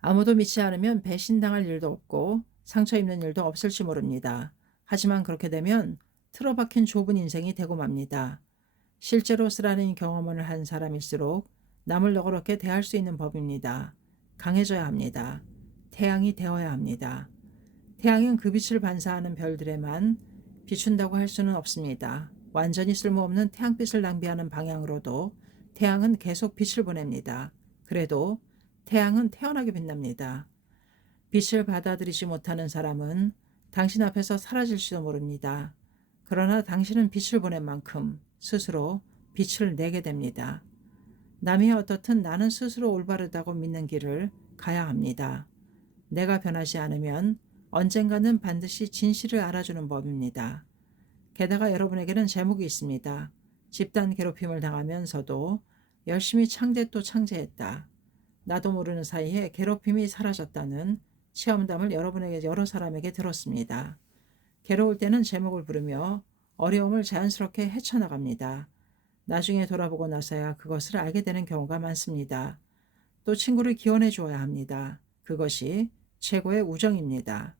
아무도 믿지 않으면 배신당할 일도 없고 상처 입는 일도 없을지 모릅니다. 하지만 그렇게 되면 틀어박힌 좁은 인생이 되고 맙니다. 실제로 쓰라린 경험을 한 사람일수록 남을 너그럽게 대할 수 있는 법입니다. 강해져야 합니다. 태양이 되어야 합니다. 태양은 그 빛을 반사하는 별들에만 비춘다고 할 수는 없습니다. 완전히 쓸모없는 태양빛을 낭비하는 방향으로도 태양은 계속 빛을 보냅니다. 그래도 태양은 태연하게 빛납니다. 빛을 받아들이지 못하는 사람은 당신 앞에서 사라질지도 모릅니다. 그러나 당신은 빛을 보낸 만큼 스스로 빛을 내게 됩니다. 남이 어떻든 나는 스스로 올바르다고 믿는 길을 가야 합니다. 내가 변하지 않으면 언젠가는 반드시 진실을 알아주는 법입니다. 게다가 여러분에게는 제목이 있습니다. 집단 괴롭힘을 당하면서도 열심히 창제했다. 나도 모르는 사이에 괴롭힘이 사라졌다는 체험담을 여러 사람에게 들었습니다. 괴로울 때는 제목을 부르며 어려움을 자연스럽게 헤쳐나갑니다. 나중에 돌아보고 나서야 그것을 알게 되는 경우가 많습니다. 또 친구를 기원해 주어야 합니다. 그것이 최고의 우정입니다.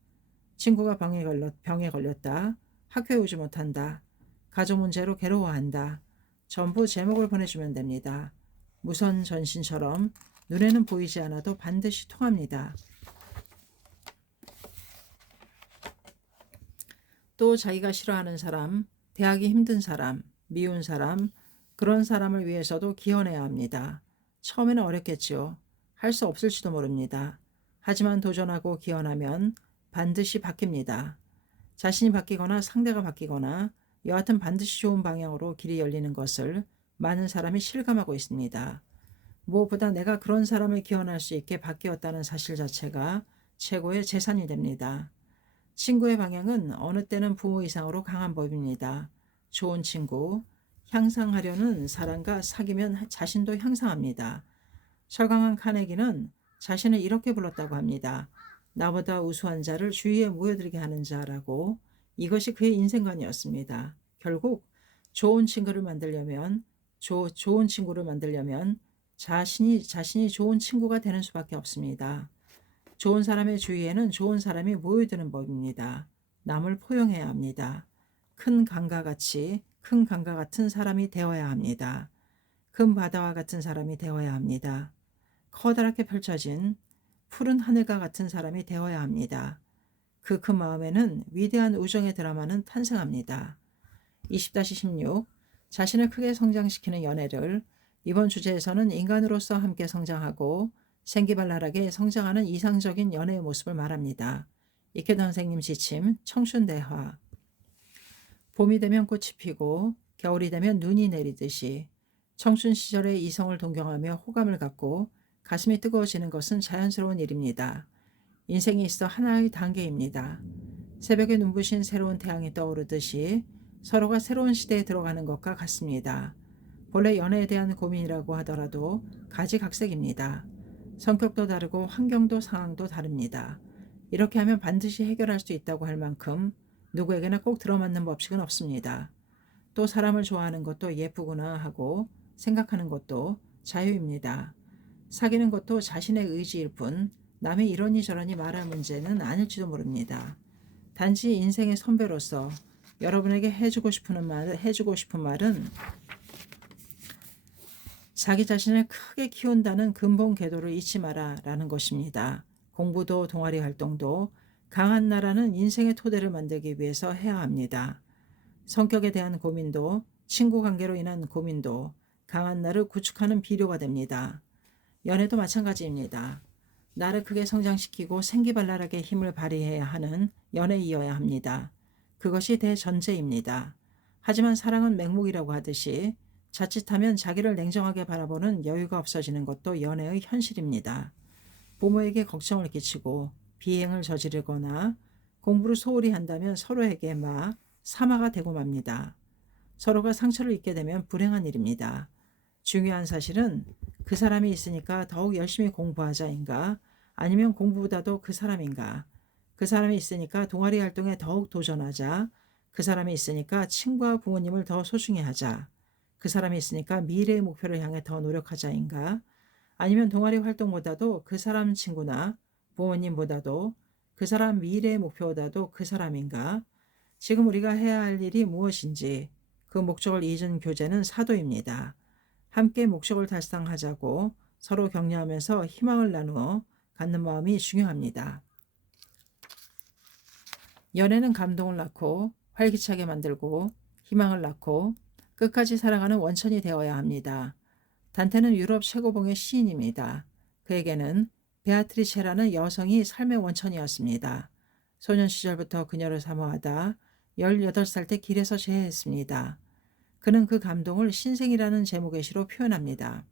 친구가 병에 걸렸다. 학교에 오지 못한다. 가족 문제로 괴로워한다. 전부 제목을 보내주면 됩니다. 무선 전신처럼 눈에는 보이지 않아도 반드시 통합니다. 또 자기가 싫어하는 사람, 대하기 힘든 사람, 미운 사람, 그런 사람을 위해서도 기원해야 합니다. 처음에는 어렵겠지요. 할 수 없을지도 모릅니다. 하지만 도전하고 기원하면 반드시 바뀝니다. 자신이 바뀌거나 상대가 바뀌거나 여하튼 반드시 좋은 방향으로 길이 열리는 것을 많은 사람이 실감하고 있습니다. 무엇보다 내가 그런 사람을 기원할 수 있게 바뀌었다는 사실 자체가 최고의 재산이 됩니다. 친구의 방향은 어느 때는 부모 이상으로 강한 법입니다. 좋은 친구, 향상하려는 사람과 사귀면 자신도 향상합니다. 철강한 카네기는 자신을 이렇게 불렀다고 합니다. 나보다 우수한 자를 주위에 모여들게 하는 자라고. 이것이 그의 인생관이었습니다. 결국 좋은 친구를 만들려면 자신이 좋은 친구가 되는 수밖에 없습니다. 좋은 사람의 주위에는 좋은 사람이 모여드는 법입니다. 남을 포용해야 합니다. 큰 강과 같은 사람이 되어야 합니다. 큰 바다와 같은 사람이 되어야 합니다. 커다랗게 펼쳐진 푸른 하늘과 같은 사람이 되어야 합니다. 그 큰 마음에는 위대한 우정의 드라마는 탄생합니다. 20-16 자신을 크게 성장시키는 연애를. 이번 주제에서는 인간으로서 함께 성장하고 생기발랄하게 성장하는 이상적인 연애의 모습을 말합니다. 이케다 선생님 지침 청춘대화. 봄이 되면 꽃이 피고 겨울이 되면 눈이 내리듯이 청춘 시절의 이성을 동경하며 호감을 갖고 가슴이 뜨거워지는 것은 자연스러운 일입니다. 인생이 있어 하나의 단계입니다. 새벽에 눈부신 새로운 태양이 떠오르듯이 서로가 새로운 시대에 들어가는 것과 같습니다. 본래 연애에 대한 고민이라고 하더라도 가지각색입니다. 성격도 다르고 환경도 상황도 다릅니다. 이렇게 하면 반드시 해결할 수 있다고 할 만큼 누구에게나 꼭 들어맞는 법칙은 없습니다. 또 사람을 좋아하는 것도 예쁘구나 하고 생각하는 것도 자유입니다. 사귀는 것도 자신의 의지일 뿐 남이 이러니 저러니 말할 문제는 아닐지도 모릅니다. 단지 인생의 선배로서 여러분에게 해주고 싶은 말은 자기 자신을 크게 키운다는 근본 궤도를 잊지 마라 라는 것입니다. 공부도 동아리 활동도 강한 나라는 인생의 토대를 만들기 위해서 해야 합니다. 성격에 대한 고민도 친구 관계로 인한 고민도 강한 나를 구축하는 비료가 됩니다. 연애도 마찬가지입니다. 나를 크게 성장시키고 생기발랄하게 힘을 발휘해야 하는 연애이어야 합니다. 그것이 대전제입니다. 하지만 사랑은 맹목이라고 하듯이 자칫하면 자기를 냉정하게 바라보는 여유가 없어지는 것도 연애의 현실입니다. 부모에게 걱정을 끼치고 비행을 저지르거나 공부를 소홀히 한다면 서로에게 사마가 되고 맙니다. 서로가 상처를 입게 되면 불행한 일입니다. 중요한 사실은 그 사람이 있으니까 더욱 열심히 공부하자인가, 아니면 공부보다도 그 사람인가. 그 사람이 있으니까 동아리 활동에 더욱 도전하자. 그 사람이 있으니까 친구와 부모님을 더 소중히 하자. 그 사람이 있으니까 미래의 목표를 향해 더 노력하자인가. 아니면 동아리 활동보다도 그 사람 친구나 부모님보다도 그 사람 미래의 목표보다도 그 사람인가. 지금 우리가 해야 할 일이 무엇인지 그 목적을 잊은 교제는 사도입니다. 함께 목적을 달성하자고 서로 격려하면서 희망을 나누어 갖는 마음이 중요합니다. 연애는 감동을 낳고 활기차게 만들고 희망을 낳고 끝까지 살아가는 원천이 되어야 합니다. 단테는 유럽 최고봉의 시인입니다. 그에게는 베아트리체라는 여성이 삶의 원천이었습니다. 소년 시절부터 그녀를 사모하다 18살 때 길에서 재회했습니다. 그는 그 감동을 신생이라는 제목의 시로 표현합니다.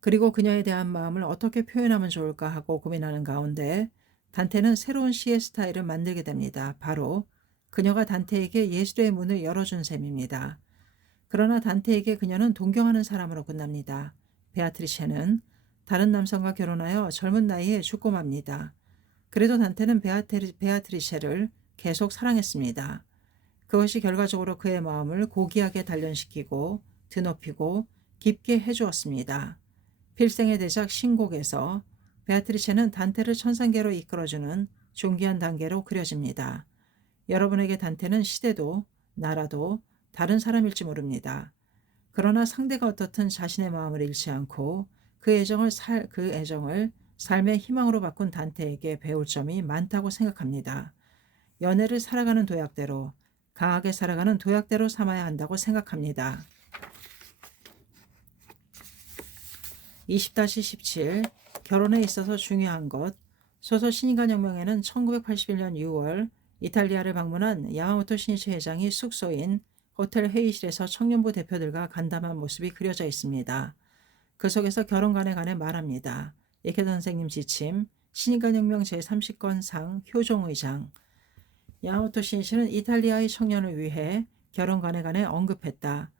그리고 그녀에 대한 마음을 어떻게 표현하면 좋을까 하고 고민하는 가운데 단테는 새로운 시의 스타일을 만들게 됩니다. 바로 그녀가 단테에게 예술의 문을 열어준 셈입니다. 그러나 단테에게 그녀는 동경하는 사람으로 끝납니다. 베아트리체는 다른 남성과 결혼하여 젊은 나이에 죽고 맙니다. 그래도 단테는 베아트리체를 계속 사랑했습니다. 그것이 결과적으로 그의 마음을 고귀하게 단련시키고 드높이고 깊게 해주었습니다. 필생의 대작 신곡에서 베아트리체는 단테를 천상계로 이끌어주는 존귀한 단계로 그려집니다. 여러분에게 단테는 시대도 나라도 다른 사람일지 모릅니다. 그러나 상대가 어떻든 자신의 마음을 잃지 않고 그 애정을 삶의 희망으로 바꾼 단테에게 배울 점이 많다고 생각합니다. 연애를 살아가는 도약대로, 강하게 살아가는 도약대로 삼아야 한다고 생각합니다. 20-17 결혼에 있어서 중요한 것. 소설 신인간혁명에는 1981년 6월 이탈리아를 방문한 야마모토 신이치 회장이 숙소인 호텔 회의실에서 청년부 대표들과 간담한 모습이 그려져 있습니다. 그 속에서 결혼관에 관해 말합니다. 이케다 선생님 지침, 신인간혁명 제30권 상 효종의장. 야마모토 신이치는 이탈리아의 청년을 위해 결혼관에 관해 언급했다.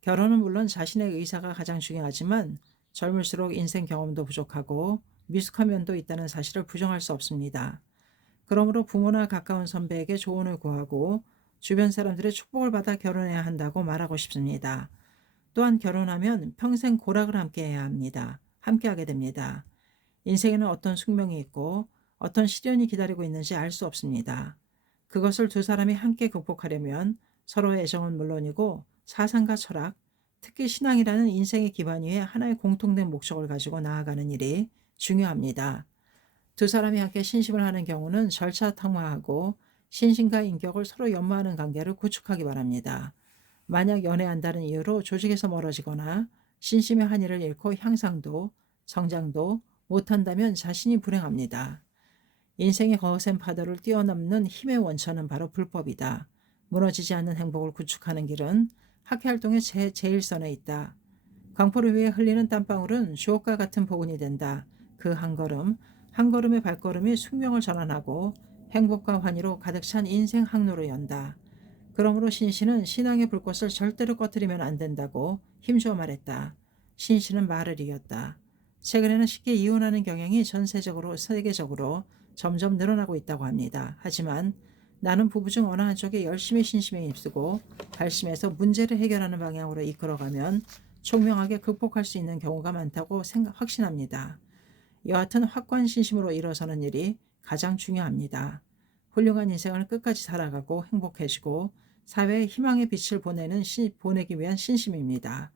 결혼은 물론 자신의 의사가 가장 중요하지만 젊을수록 인생 경험도 부족하고 미숙한 면도 있다는 사실을 부정할 수 없습니다. 그러므로 부모나 가까운 선배에게 조언을 구하고 주변 사람들의 축복을 받아 결혼해야 한다고 말하고 싶습니다. 또한 결혼하면 평생 고락을 함께해야 합니다. 함께하게 됩니다. 인생에는 어떤 숙명이 있고 어떤 시련이 기다리고 있는지 알 수 없습니다. 그것을 두 사람이 함께 극복하려면 서로의 애정은 물론이고 사상과 철학, 특히 신앙이라는 인생의 기반 위에 하나의 공통된 목적을 가지고 나아가는 일이 중요합니다. 두 사람이 함께 신심을 하는 경우는 절차탕화하고 신심과 인격을 서로 연마하는 관계를 구축하기 바랍니다. 만약 연애한다는 이유로 조직에서 멀어지거나 신심의 한의를 잃고 향상도, 성장도 못한다면 자신이 불행합니다. 인생의 거센 파도를 뛰어넘는 힘의 원천은 바로 불법이다. 무너지지 않는 행복을 구축하는 길은 학회활동의 제일선에 있다. 광포를 위해 흘리는 땀방울은 주옥과 같은 복운이 된다. 그 한 걸음, 한 걸음의 발걸음이 숙명을 전환하고 행복과 환희로 가득 찬 인생 항로를 연다. 그러므로 신씨는 신앙의 불꽃을 절대로 꺼뜨리면 안 된다고 힘주어 말했다. 신씨는 말을 이겼다. 최근에는 쉽게 이혼하는 경향이 전세적으로 세계적으로 점점 늘어나고 있다고 합니다. 하지만 나는 부부 중 어느 한쪽에 열심히 신심에 힘쓰고 발심해서 문제를 해결하는 방향으로 이끌어가면 총명하게 극복할 수 있는 경우가 많다고 확신합니다. 여하튼 확고한 신심으로 일어서는 일이 가장 중요합니다. 훌륭한 인생을 끝까지 살아가고 행복해지고 사회에 희망의 빛을 보내기 위한 신심입니다.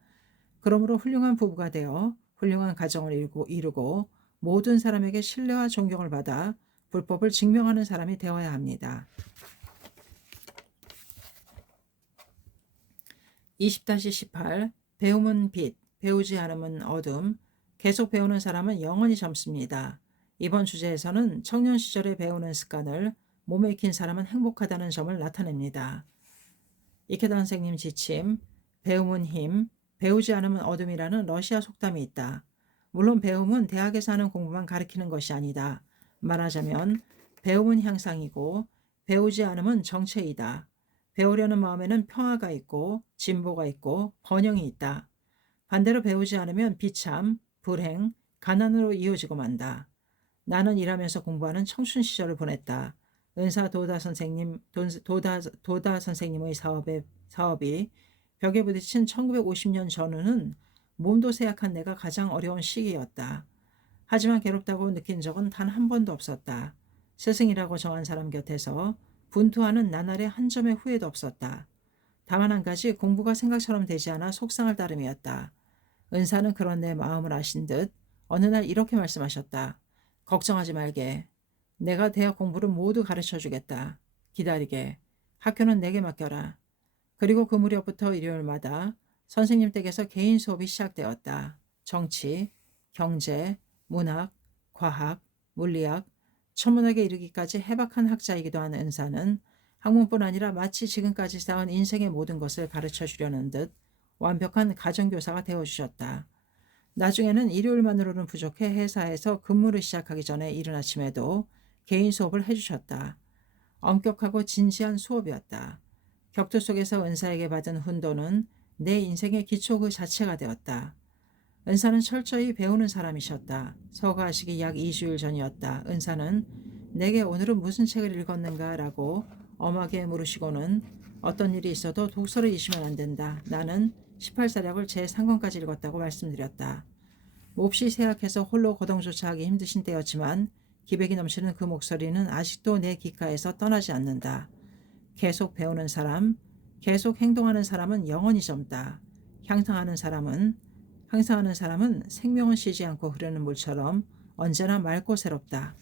그러므로 훌륭한 부부가 되어 훌륭한 가정을 이루고 모든 사람에게 신뢰와 존경을 받아 불법을 증명하는 사람이 되어야 합니다. 20-18 배움은 빛, 배우지 않으면 어둠. 계속 배우는 사람은 영원히 젊습니다. 이번 주제에서는 청년 시절에 배우는 습관을 몸에 익힌 사람은 행복하다는 점을 나타냅니다. 이케다 선생님 지침, 배움은 힘, 배우지 않으면 어둠이라는 러시아 속담이 있다. 물론 배움은 대학에서 하는 공부만 가르치는 것이 아니다. 말하자면 배움은 향상이고 배우지 않으면 정체이다. 배우려는 마음에는 평화가 있고 진보가 있고 번영이 있다. 반대로 배우지 않으면 비참, 불행, 가난으로 이어지고 만다. 나는 일하면서 공부하는 청춘 시절을 보냈다. 은사 도다 선생님의 사업이 벽에 부딪힌 1950년 전후는 몸도 쇠약한 내가 가장 어려운 시기였다. 하지만 괴롭다고 느낀 적은 단 한 번도 없었다. 스승이라고 정한 사람 곁에서 분투하는 나날의 한 점의 후회도 없었다. 다만 한 가지 공부가 생각처럼 되지 않아 속상할 따름이었다. 은사는 그런 내 마음을 아신 듯 어느 날 이렇게 말씀하셨다. 걱정하지 말게. 내가 대학 공부를 모두 가르쳐 주겠다. 기다리게. 학교는 내게 맡겨라. 그리고 그 무렵부터 일요일마다 선생님 댁에서 개인 수업이 시작되었다. 정치, 경제, 문학, 과학, 물리학, 천문학에 이르기까지 해박한 학자이기도 한 은사는 학문뿐 아니라 마치 지금까지 쌓은 인생의 모든 것을 가르쳐 주려는 듯 완벽한 가정교사가 되어주셨다. 나중에는 일요일만으로는 부족해 회사에서 근무를 시작하기 전에 이른 아침에도 개인 수업을 해주셨다. 엄격하고 진지한 수업이었다. 격투 속에서 은사에게 받은 훈도는 내 인생의 기초 그 자체가 되었다. 은사는 철저히 배우는 사람이셨다. 서거하시기 약 2주일 전이었다. 은사는 내게 오늘은 무슨 책을 읽었는가 라고 엄하게 물으시고는 어떤 일이 있어도 독서를 잊으면 안 된다. 나는 18사력을 제3권까지 읽었다고 말씀드렸다. 몹시 세약해서 홀로 거동조차 하기 힘드신 때였지만 기백이 넘치는 그 목소리는 아직도 내 귓가에서 떠나지 않는다. 계속 배우는 사람, 계속 행동하는 사람은 영원히 젊다. 향상하는 사람은 생명은 쉬지 않고 흐르는 물처럼 언제나 맑고 새롭다.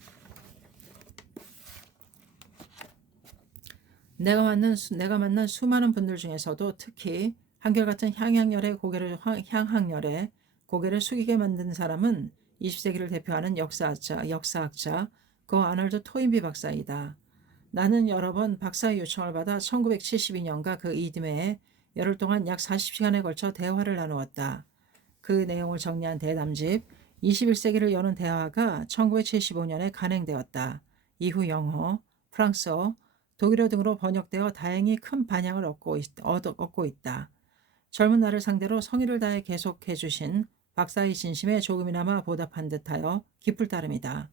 내가 만난 수많은 분들 중에서도 특히 한결같은 향학열에 고개를 숙이게 만든 사람은 20세기를 대표하는 역사학자 그 아놀드 토인비 박사이다. 나는 여러 번 박사의 요청을 받아 1972년과 그 이듬해에 열흘 동안 약 40시간에 걸쳐 대화를 나누었다. 그 내용을 정리한 대담집 21세기를 여는 대화가 1975년에 간행되었다. 이후 영어, 프랑스어, 독일어 등으로 번역되어 다행히 큰 반향을 얻고 있다. 젊은 나를 상대로 성의를 다해 계속해 주신 박사의 진심에 조금이나마 보답한 듯하여 기쁠 따름이다.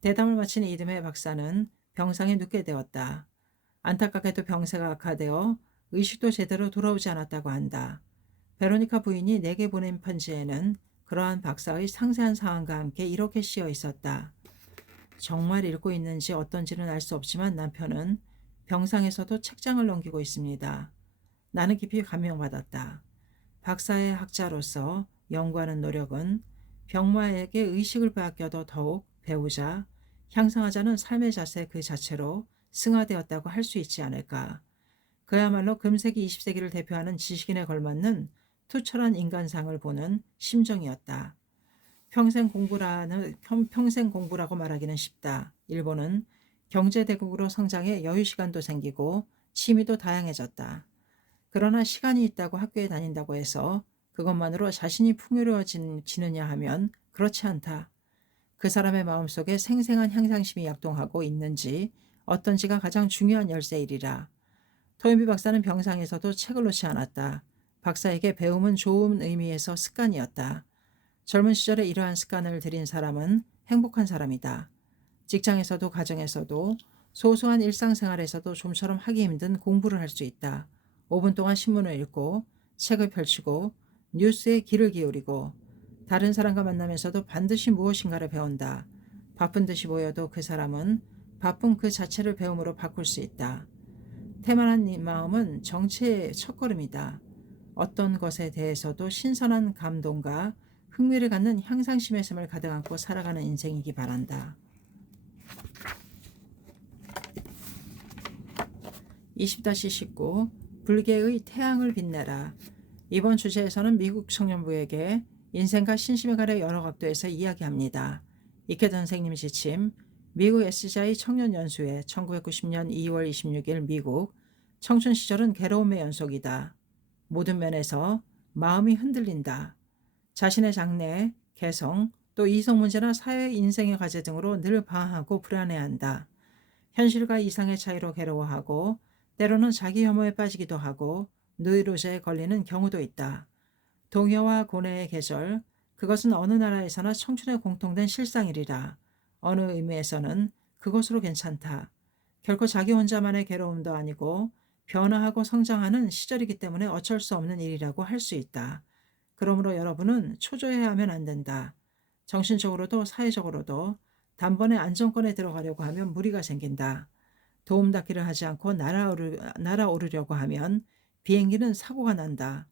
대담을 마친 이듬해 박사는 병상에 눕게 되었다. 안타깝게도 병세가 악화되어 의식도 제대로 돌아오지 않았다고 한다. 베로니카 부인이 내게 보낸 편지에는 그러한 박사의 상세한 상황과 함께 이렇게 쓰여 있었다. 정말 읽고 있는지 어떤지는 알 수 없지만 남편은 병상에서도 책장을 넘기고 있습니다. 나는 깊이 감명받았다. 박사의 학자로서 연구하는 노력은 병마에게 의식을 빼앗겨도 더욱 배우자, 향상하자는 삶의 자세 그 자체로 승화되었다고 할 수 있지 않을까. 그야말로 금세기 20세기를 대표하는 지식인에 걸맞는 투철한 인간상을 보는 심정이었다. 평생 공부라고 말하기는 쉽다. 일본은 경제대국으로 성장해 여유시간도 생기고 취미도 다양해졌다. 그러나 시간이 있다고 학교에 다닌다고 해서 그것만으로 자신이 풍요로워지느냐 하면 그렇지 않다. 그 사람의 마음속에 생생한 향상심이 약동하고 있는지 어떤지가 가장 중요한 열쇠이리라. 토인비 박사는 병상에서도 책을 놓지 않았다. 박사에게 배움은 좋은 의미에서 습관이었다. 젊은 시절에 이러한 습관을 들인 사람은 행복한 사람이다. 직장에서도 가정에서도 소소한 일상생활에서도 좀처럼 하기 힘든 공부를 할 수 있다. 5분 동안 신문을 읽고 책을 펼치고 뉴스에 귀를 기울이고 다른 사람과 만나면서도 반드시 무엇인가를 배운다. 바쁜 듯이 보여도 그 사람은 바쁜 그 자체를 배움으로 바꿀 수 있다. 태만한 이 마음은 정체의 첫걸음이다. 어떤 것에 대해서도 신선한 감동과 흥미를 갖는 향상심의 샘을 가득 안고 살아가는 인생이기 바란다. 20-19 불개의 태양을 빛내라. 이번 주제에서는 미국 청년부에게 인생과 신심에 관해 여러 각도에서 이야기합니다. 이케 선생님이 지침 미국 SGI 청년연수회 1990년 2월 26일 미국 청춘 시절은 괴로움의 연속이다. 모든 면에서 마음이 흔들린다. 자신의 장래, 개성, 또 이성 문제나 사회 인생의 과제 등으로 늘 방황하고 불안해한다. 현실과 이상의 차이로 괴로워하고 때로는 자기 혐오에 빠지기도 하고 노이로제에 걸리는 경우도 있다. 동요와 고뇌의 계절, 그것은 어느 나라에서나 청춘의 공통된 실상이리라. 어느 의미에서는 그것으로 괜찮다. 결코 자기 혼자만의 괴로움도 아니고 변화하고 성장하는 시절이기 때문에 어쩔 수 없는 일이라고 할 수 있다. 그러므로 여러분은 초조해하면 안 된다. 정신적으로도 사회적으로도 단번에 안정권에 들어가려고 하면 무리가 생긴다. 도움닫기를 하지 않고 날아오르려고 하면 비행기는 사고가 난다.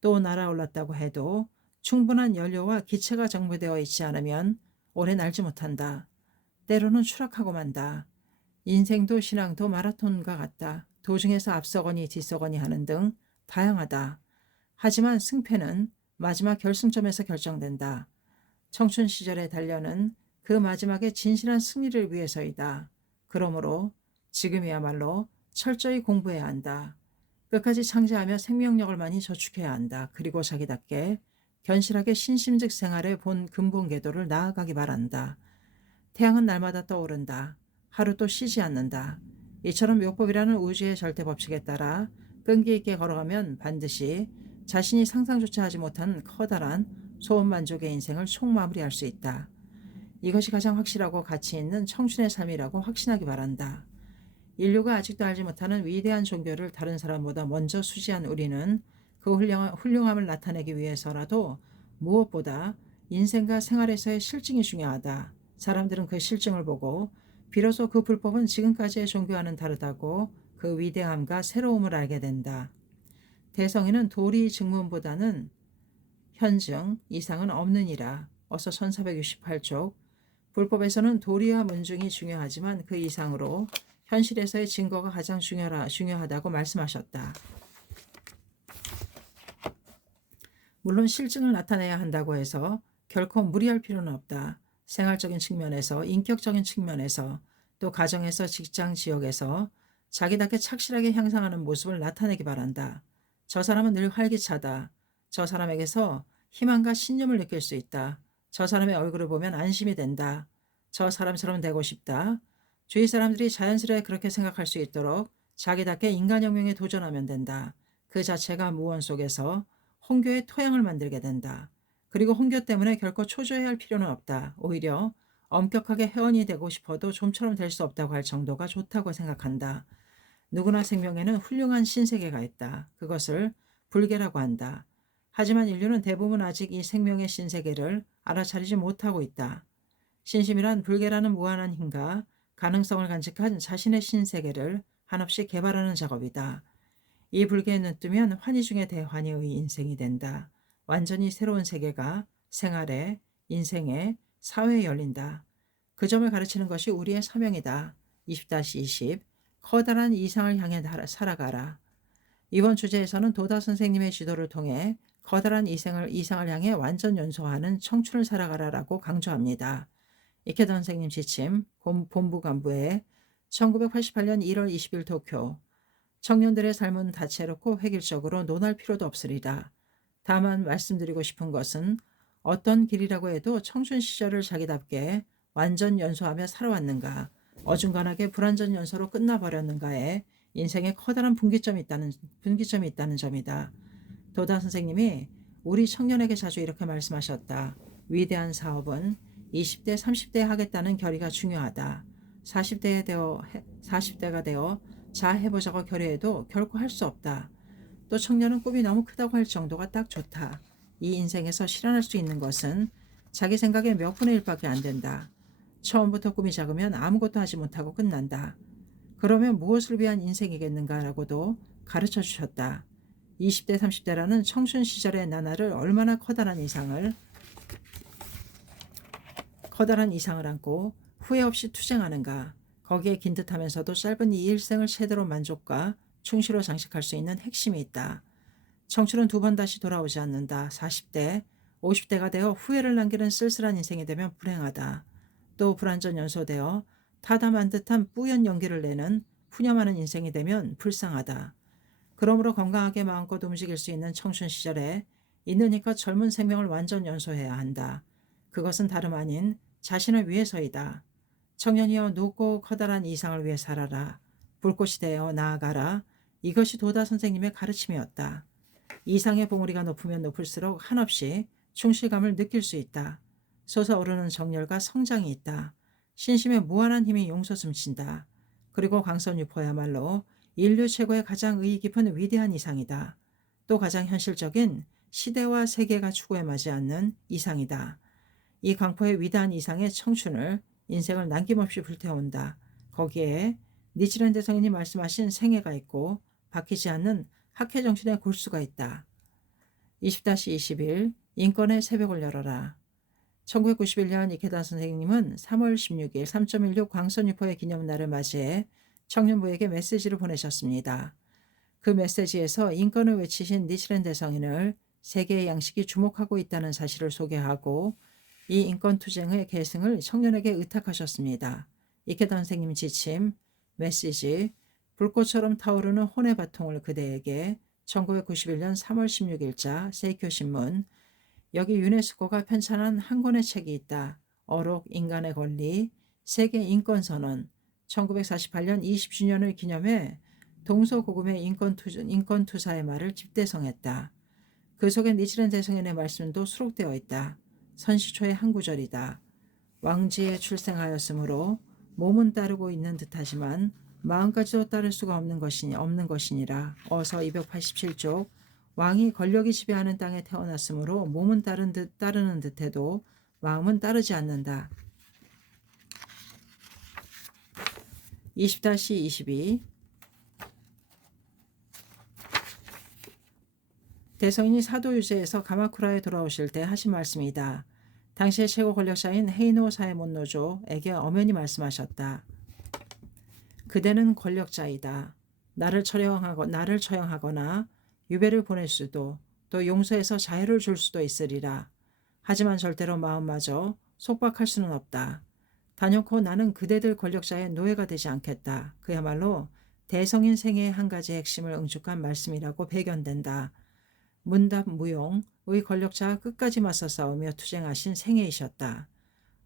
또 날아올랐다고 해도 충분한 연료와 기체가 정비되어 있지 않으면 오래 날지 못한다. 때로는 추락하고 만다. 인생도 신앙도 마라톤과 같다. 도중에서 앞서거니 뒤서거니 하는 등 다양하다. 하지만 승패는 마지막 결승점에서 결정된다. 청춘 시절의 단련은 그 마지막에 진실한 승리를 위해서이다. 그러므로 지금이야말로 철저히 공부해야 한다. 끝까지 창제하며 생명력을 많이 저축해야 한다. 그리고 자기답게 견실하게 신심직 생활의 근본 궤도를 나아가기 바란다. 태양은 날마다 떠오른다. 하루 또 쉬지 않는다. 이처럼 묘법이라는 우주의 절대 법칙에 따라 끈기 있게 걸어가면 반드시 자신이 상상조차 하지 못한 커다란 소원 만족의 인생을 총마무리할 수 있다. 이것이 가장 확실하고 가치 있는 청춘의 삶이라고 확신하기 바란다. 인류가 아직도 알지 못하는 위대한 종교를 다른 사람보다 먼저 수지한 우리는 그 훌륭함을 나타내기 위해서라도 무엇보다 인생과 생활에서의 실증이 중요하다. 사람들은 그 실증을 보고 비로소 그 불법은 지금까지의 종교와는 다르다고 그 위대함과 새로움을 알게 된다. 대성이는 도리 증문보다는 현증 이상은 없느니라. 어서 1468쪽. 불법에서는 도리와 문중이 중요하지만 그 이상으로 현실에서의 증거가 가장 중요하다고 말씀하셨다. 물론 실증을 나타내야 한다고 해서 결코 무리할 필요는 없다. 생활적인 측면에서, 인격적인 측면에서, 또 가정에서, 직장 지역에서 자기답게 착실하게 향상하는 모습을 나타내기 바란다. 저 사람은 늘 활기차다. 저 사람에게서 희망과 신념을 느낄 수 있다. 저 사람의 얼굴을 보면 안심이 된다. 저 사람처럼 되고 싶다. 주위 사람들이 자연스레 그렇게 생각할 수 있도록 자기답게 인간혁명에 도전하면 된다. 그 자체가 무언 속에서 홍교의 토양을 만들게 된다. 그리고 홍교 때문에 결코 초조해야 할 필요는 없다. 오히려 엄격하게 회원이 되고 싶어도 좀처럼 될 수 없다고 할 정도가 좋다고 생각한다. 누구나 생명에는 훌륭한 신세계가 있다. 그것을 불계라고 한다. 하지만 인류는 대부분 아직 이 생명의 신세계를 알아차리지 못하고 있다. 신심이란 불계라는 무한한 힘과 가능성을 간직한 자신의 신세계를 한없이 개발하는 작업이다. 이 불계에 눈뜨면 환희 중의 대환희의 인생이 된다. 완전히 새로운 세계가 생활에, 인생에, 사회에 열린다. 그 점을 가르치는 것이 우리의 사명이다. 20-20 커다란 이상을 향해 살아가라. 이번 주제에서는 도다 선생님의 지도를 통해 커다란 이상을 향해 완전 연소하는 청춘을 살아가라라고 강조합니다. 이케다 선생님 지침, 본부 간부의 1988년 1월 20일 도쿄. 청년들의 삶은 다채롭고 획일적으로 논할 필요도 없으리라. 다만 말씀드리고 싶은 것은 어떤 길이라고 해도 청춘 시절을 자기답게 완전 연소하며 살아왔는가, 어중간하게 불완전 연소로 끝나버렸는가에 인생에 커다란 분기점이 있다는 점이다. 도다 선생님이 우리 청년에게 자주 이렇게 말씀하셨다. 위대한 사업은 20대, 30대에 하겠다는 결의가 중요하다. 40대가 되어 자 해보자고 결의해도 결코 할 수 없다. 또 청년은 꿈이 너무 크다고 할 정도가 딱 좋다. 이 인생에서 실현할 수 있는 것은 자기 생각의 몇 분의 1밖에 안 된다. 처음부터 꿈이 작으면 아무것도 하지 못하고 끝난다. 그러면 무엇을 위한 인생이겠는가라고도 가르쳐 주셨다. 20대, 30대라는 청춘 시절의 나날을 얼마나 커다란 이상을 안고 후회 없이 투쟁하는가. 거기에 긴 듯하면서도 짧은 이 일생을 제대로 만족과 충실로 장식할 수 있는 핵심이 있다. 청춘은 두 번 다시 돌아오지 않는다. 40대, 50대가 되어 후회를 남기는 쓸쓸한 인생이 되면 불행하다. 또 불완전 연소되어 타담한 듯한 뿌연 연기를 내는 푸념하는 인생이 되면 불쌍하다. 그러므로 건강하게 마음껏 움직일 수 있는 청춘 시절에 있는 힘껏 젊은 생명을 완전 연소해야 한다. 그것은 다름 아닌 자신을 위해서이다. 청년이여 높고 커다란 이상을 위해 살아라. 불꽃이 되어 나아가라. 이것이 도다 선생님의 가르침이었다. 이상의 봉우리가 높으면 높을수록 한없이 충실감을 느낄 수 있다. 솟아오르는 정열과 성장이 있다. 신심의 무한한 힘이 용솟음친다. 그리고 광선유포야말로 인류 최고의 가장 의의 깊은 위대한 이상이다. 또 가장 현실적인 시대와 세계가 추구에 맞지 않는 이상이다. 이 강포의 위대한 이상의 청춘을 인생을 남김없이 불태운다. 거기에 니치렌 성인이 말씀하신 생애가 있고 바뀌지 않는 학회 정신의 골수가 있다. 20-21 인권의 새벽을 열어라. 1991년 이케다 선생님은 3월 16일 3.16 광선유포의 기념날을 맞이해 청년부에게 메시지를 보내셨습니다. 그 메시지에서 인권을 외치신 니치렌 대성인을 세계의 양식이 주목하고 있다는 사실을 소개하고 이 인권투쟁의 계승을 청년에게 의탁하셨습니다. 이케다 선생님 지침, 메시지, 불꽃처럼 타오르는 혼의 바통을 그대에게 1991년 3월 16일자 세이쿄신문. 여기 유네스코가 편찬한 한 권의 책이 있다. 어록 인간의 권리, 세계 인권선언. 1948년 20주년을 기념해 동서고금의 인권투사의 말을 집대성했다. 그 속에 니치렌 대성인의 말씀도 수록되어 있다. 선시초의 한 구절이다. 왕지에 출생하였으므로 몸은 따르고 있는 듯하지만 마음까지도 따를 수가 없는 것이니라. 어서 287쪽. 왕이 권력이 지배하는 땅에 태어났으므로 몸은 따르는 듯해도 마음은 따르지 않는다. 20-22. 대성인이 사도 유제에서 가마쿠라에 돌아오실 때 하신 말씀이다. 당시의 최고 권력자인 헤이노 사에몬노조에게 엄연히 말씀하셨다. 그대는 권력자이다. 나를 처형하거나 유배를 보낼 수도 또 용서해서 자유를 줄 수도 있으리라. 하지만 절대로 마음마저 속박할 수는 없다. 단연코 나는 그대들 권력자의 노예가 되지 않겠다. 그야말로 대성인 생애의 한 가지 핵심을 응축한 말씀이라고 배견된다. 문답무용의 권력자와 끝까지 맞서 싸우며 투쟁하신 생애이셨다.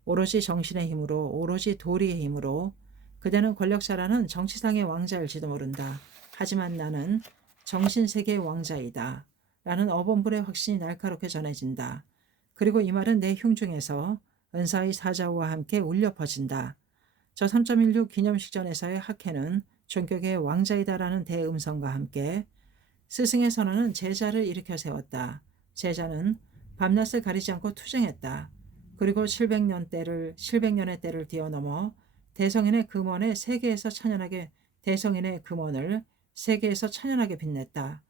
오로지 정신의 힘으로, 오로지 도리의 힘으로. 그대는 권력자라는 정치상의 왕자일지도 모른다. 하지만 나는 정신세계의 왕자이다. 라는 어범불의 확신이 날카롭게 전해진다. 그리고 이 말은 내 흉중에서 은사의 사자우와 함께 울려 퍼진다. 저 3.16 기념식전에서의 학회는 종교계의 왕자이다라는 대음성과 함께 스승의 선언은 제자를 일으켜 세웠다. 제자는 밤낮을 가리지 않고 투쟁했다. 그리고 700년의 때를 뛰어넘어 대성인의 금원을 세계에서 찬연하게 빛냈다.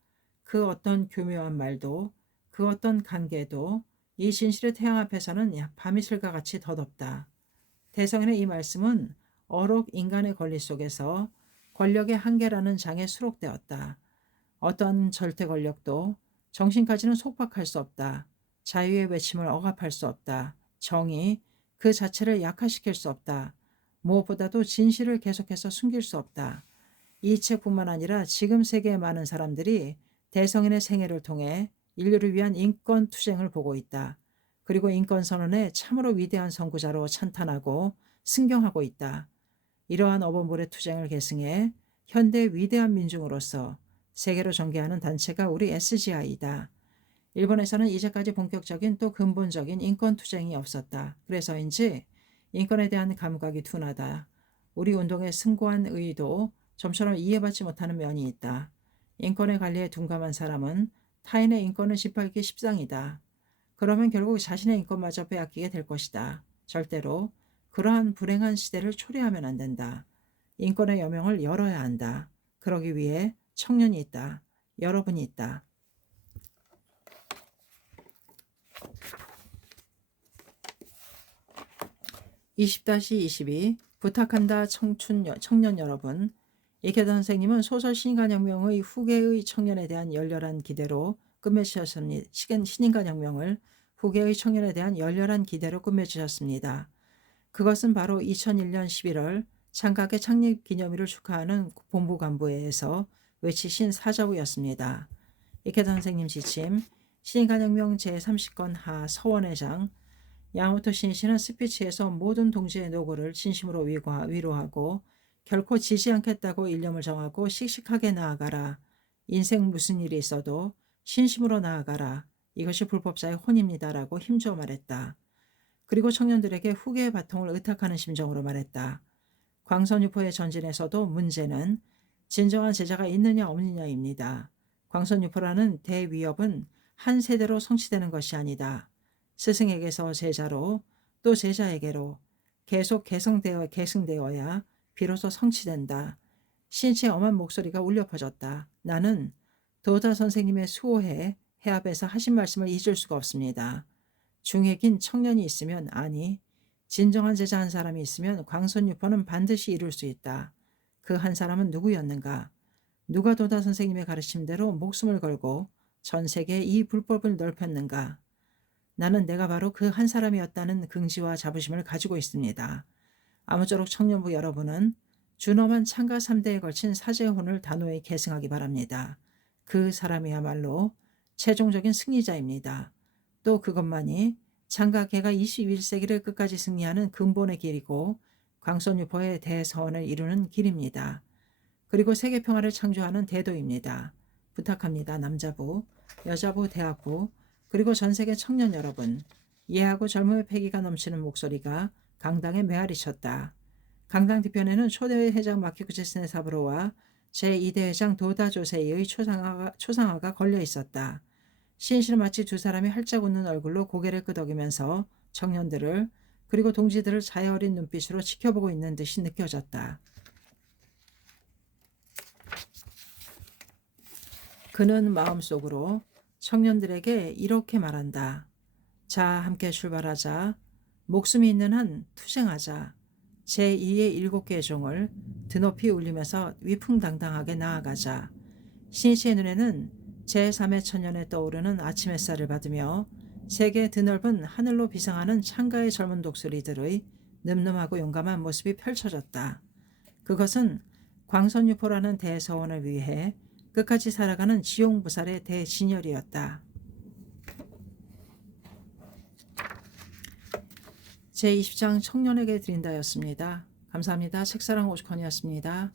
그 어떤 교묘한 말도 그 어떤 관계도 이 진실의 태양 앞에서는 밤이슬과 같이 덧없다. 대성인의 이 말씀은 어록 인간의 권리 속에서 권력의 한계라는 장에 수록되었다. 어떤 절대 권력도 정신까지는 속박할 수 없다. 자유의 외침을 억압할 수 없다. 정의 그 자체를 약화시킬 수 없다. 무엇보다도 진실을 계속해서 숨길 수 없다. 이 책뿐만 아니라 지금 세계의 많은 사람들이 대성인의 생애를 통해 인류를 위한 인권 투쟁을 보고 있다. 그리고 인권 선언의 참으로 위대한 선구자로 찬탄하고 승경하고 있다. 이러한 어범불의 투쟁을 계승해 현대의 위대한 민중으로서 세계로 전개하는 단체가 우리 SGI이다. 일본에서는 이제까지 본격적인 또 근본적인 인권 투쟁이 없었다. 그래서인지 인권에 대한 감각이 둔하다. 우리 운동의 숭고한 의의도 좀처럼 이해받지 못하는 면이 있다. 인권의 관리에 둔감한 사람은 타인의 인권을 짓밟기 십상이다. 그러면 결국 자신의 인권마저 빼앗기게 될 것이다. 절대로 그러한 불행한 시대를 초래하면 안 된다. 인권의 여명을 열어야 한다. 그러기 위해 청년이 있다. 여러분이 있다. (20-22) 부탁한다 청년 여러분. 이케다 선생님은 소설 신인간혁명의 후계의 청년에 대한 열렬한 기대로 끝맺으셨습니다. 신인간혁명을 후계의 청년에 대한 열렬한 기대로 끝맺으셨습니다. 그것은 바로 2001년 11월 창각의 창립 기념일을 축하하는 본부 간부회에서 외치신 사자우였습니다. 이케다 선생님 지침 신인간혁명 제30권 하 서원회장 야마모토 신이시는 스피치에서 모든 동지의 노고를 진심으로 위로하고 결코 지지 않겠다고 일념을 정하고 씩씩하게 나아가라. 인생 무슨 일이 있어도 신심으로 나아가라. 이것이 불법자의 혼입니다라고 힘주어 말했다. 그리고 청년들에게 후계의 바통을 의탁하는 심정으로 말했다. 광선유포의 전진에서도 문제는 진정한 제자가 있느냐 없느냐입니다. 광선유포라는 대위협은 한 세대로 성취되는 것이 아니다. 스승에게서 제자로 또 제자에게로 계속 계승되어야 비로소 성취된다. 신치의 엄한 목소리가 울려 퍼졌다. 나는 도다 선생님의 수호회 해합에서 하신 말씀을 잊을 수가 없습니다. 중핵인 청년이 있으면 진정한 제자 한 사람이 있으면 광선유포는 반드시 이룰 수 있다. 그 한 사람은 누구였는가? 누가 도다 선생님의 가르침대로 목숨을 걸고 전 세계에 이 불법을 넓혔는가? 나는 내가 바로 그 한 사람이었다는 긍지와 자부심을 가지고 있습니다. 아무쪼록 청년부 여러분은 준엄한 창가 3대에 걸친 사제의 혼을 단호히 계승하기 바랍니다. 그 사람이야말로 최종적인 승리자입니다. 또 그것만이 창가계가 21세기를 끝까지 승리하는 근본의 길이고 광선유포의 대서원을 이루는 길입니다. 그리고 세계평화를 창조하는 대도입니다. 부탁합니다. 남자부. 여자부, 대학부, 그리고 전 세계 청년 여러분, 이해하고 젊음의 패기가 넘치는 목소리가 강당에 메아리쳤다. 강당 뒤편에는 초대 회장 마키쿠제스네 사브로와 제2대 회장 도다 조세이의 초상화가 걸려 있었다. 시인실은 마치 두 사람이 활짝 웃는 얼굴로 고개를 끄덕이면서 청년들을 그리고 동지들을 자애어린 눈빛으로 지켜보고 있는 듯이 느껴졌다. 그는 마음속으로 청년들에게 이렇게 말한다. 자, 함께 출발하자. 목숨이 있는 한 투쟁하자. 제2의 7개의 종을 드높이 울리면서 위풍당당하게 나아가자. 신씨의 눈에는 제3의 천년에 떠오르는 아침 햇살을 받으며 세계 드넓은 하늘로 비상하는 창가의 젊은 독수리들의 늠름하고 용감한 모습이 펼쳐졌다. 그것은 광선유포라는 대서원을 위해 끝까지 살아가는 지용부살의 대진열이었다. 제20장 청년에게 드린다였습니다. 감사합니다. 책사랑 오죽헌이었습니다.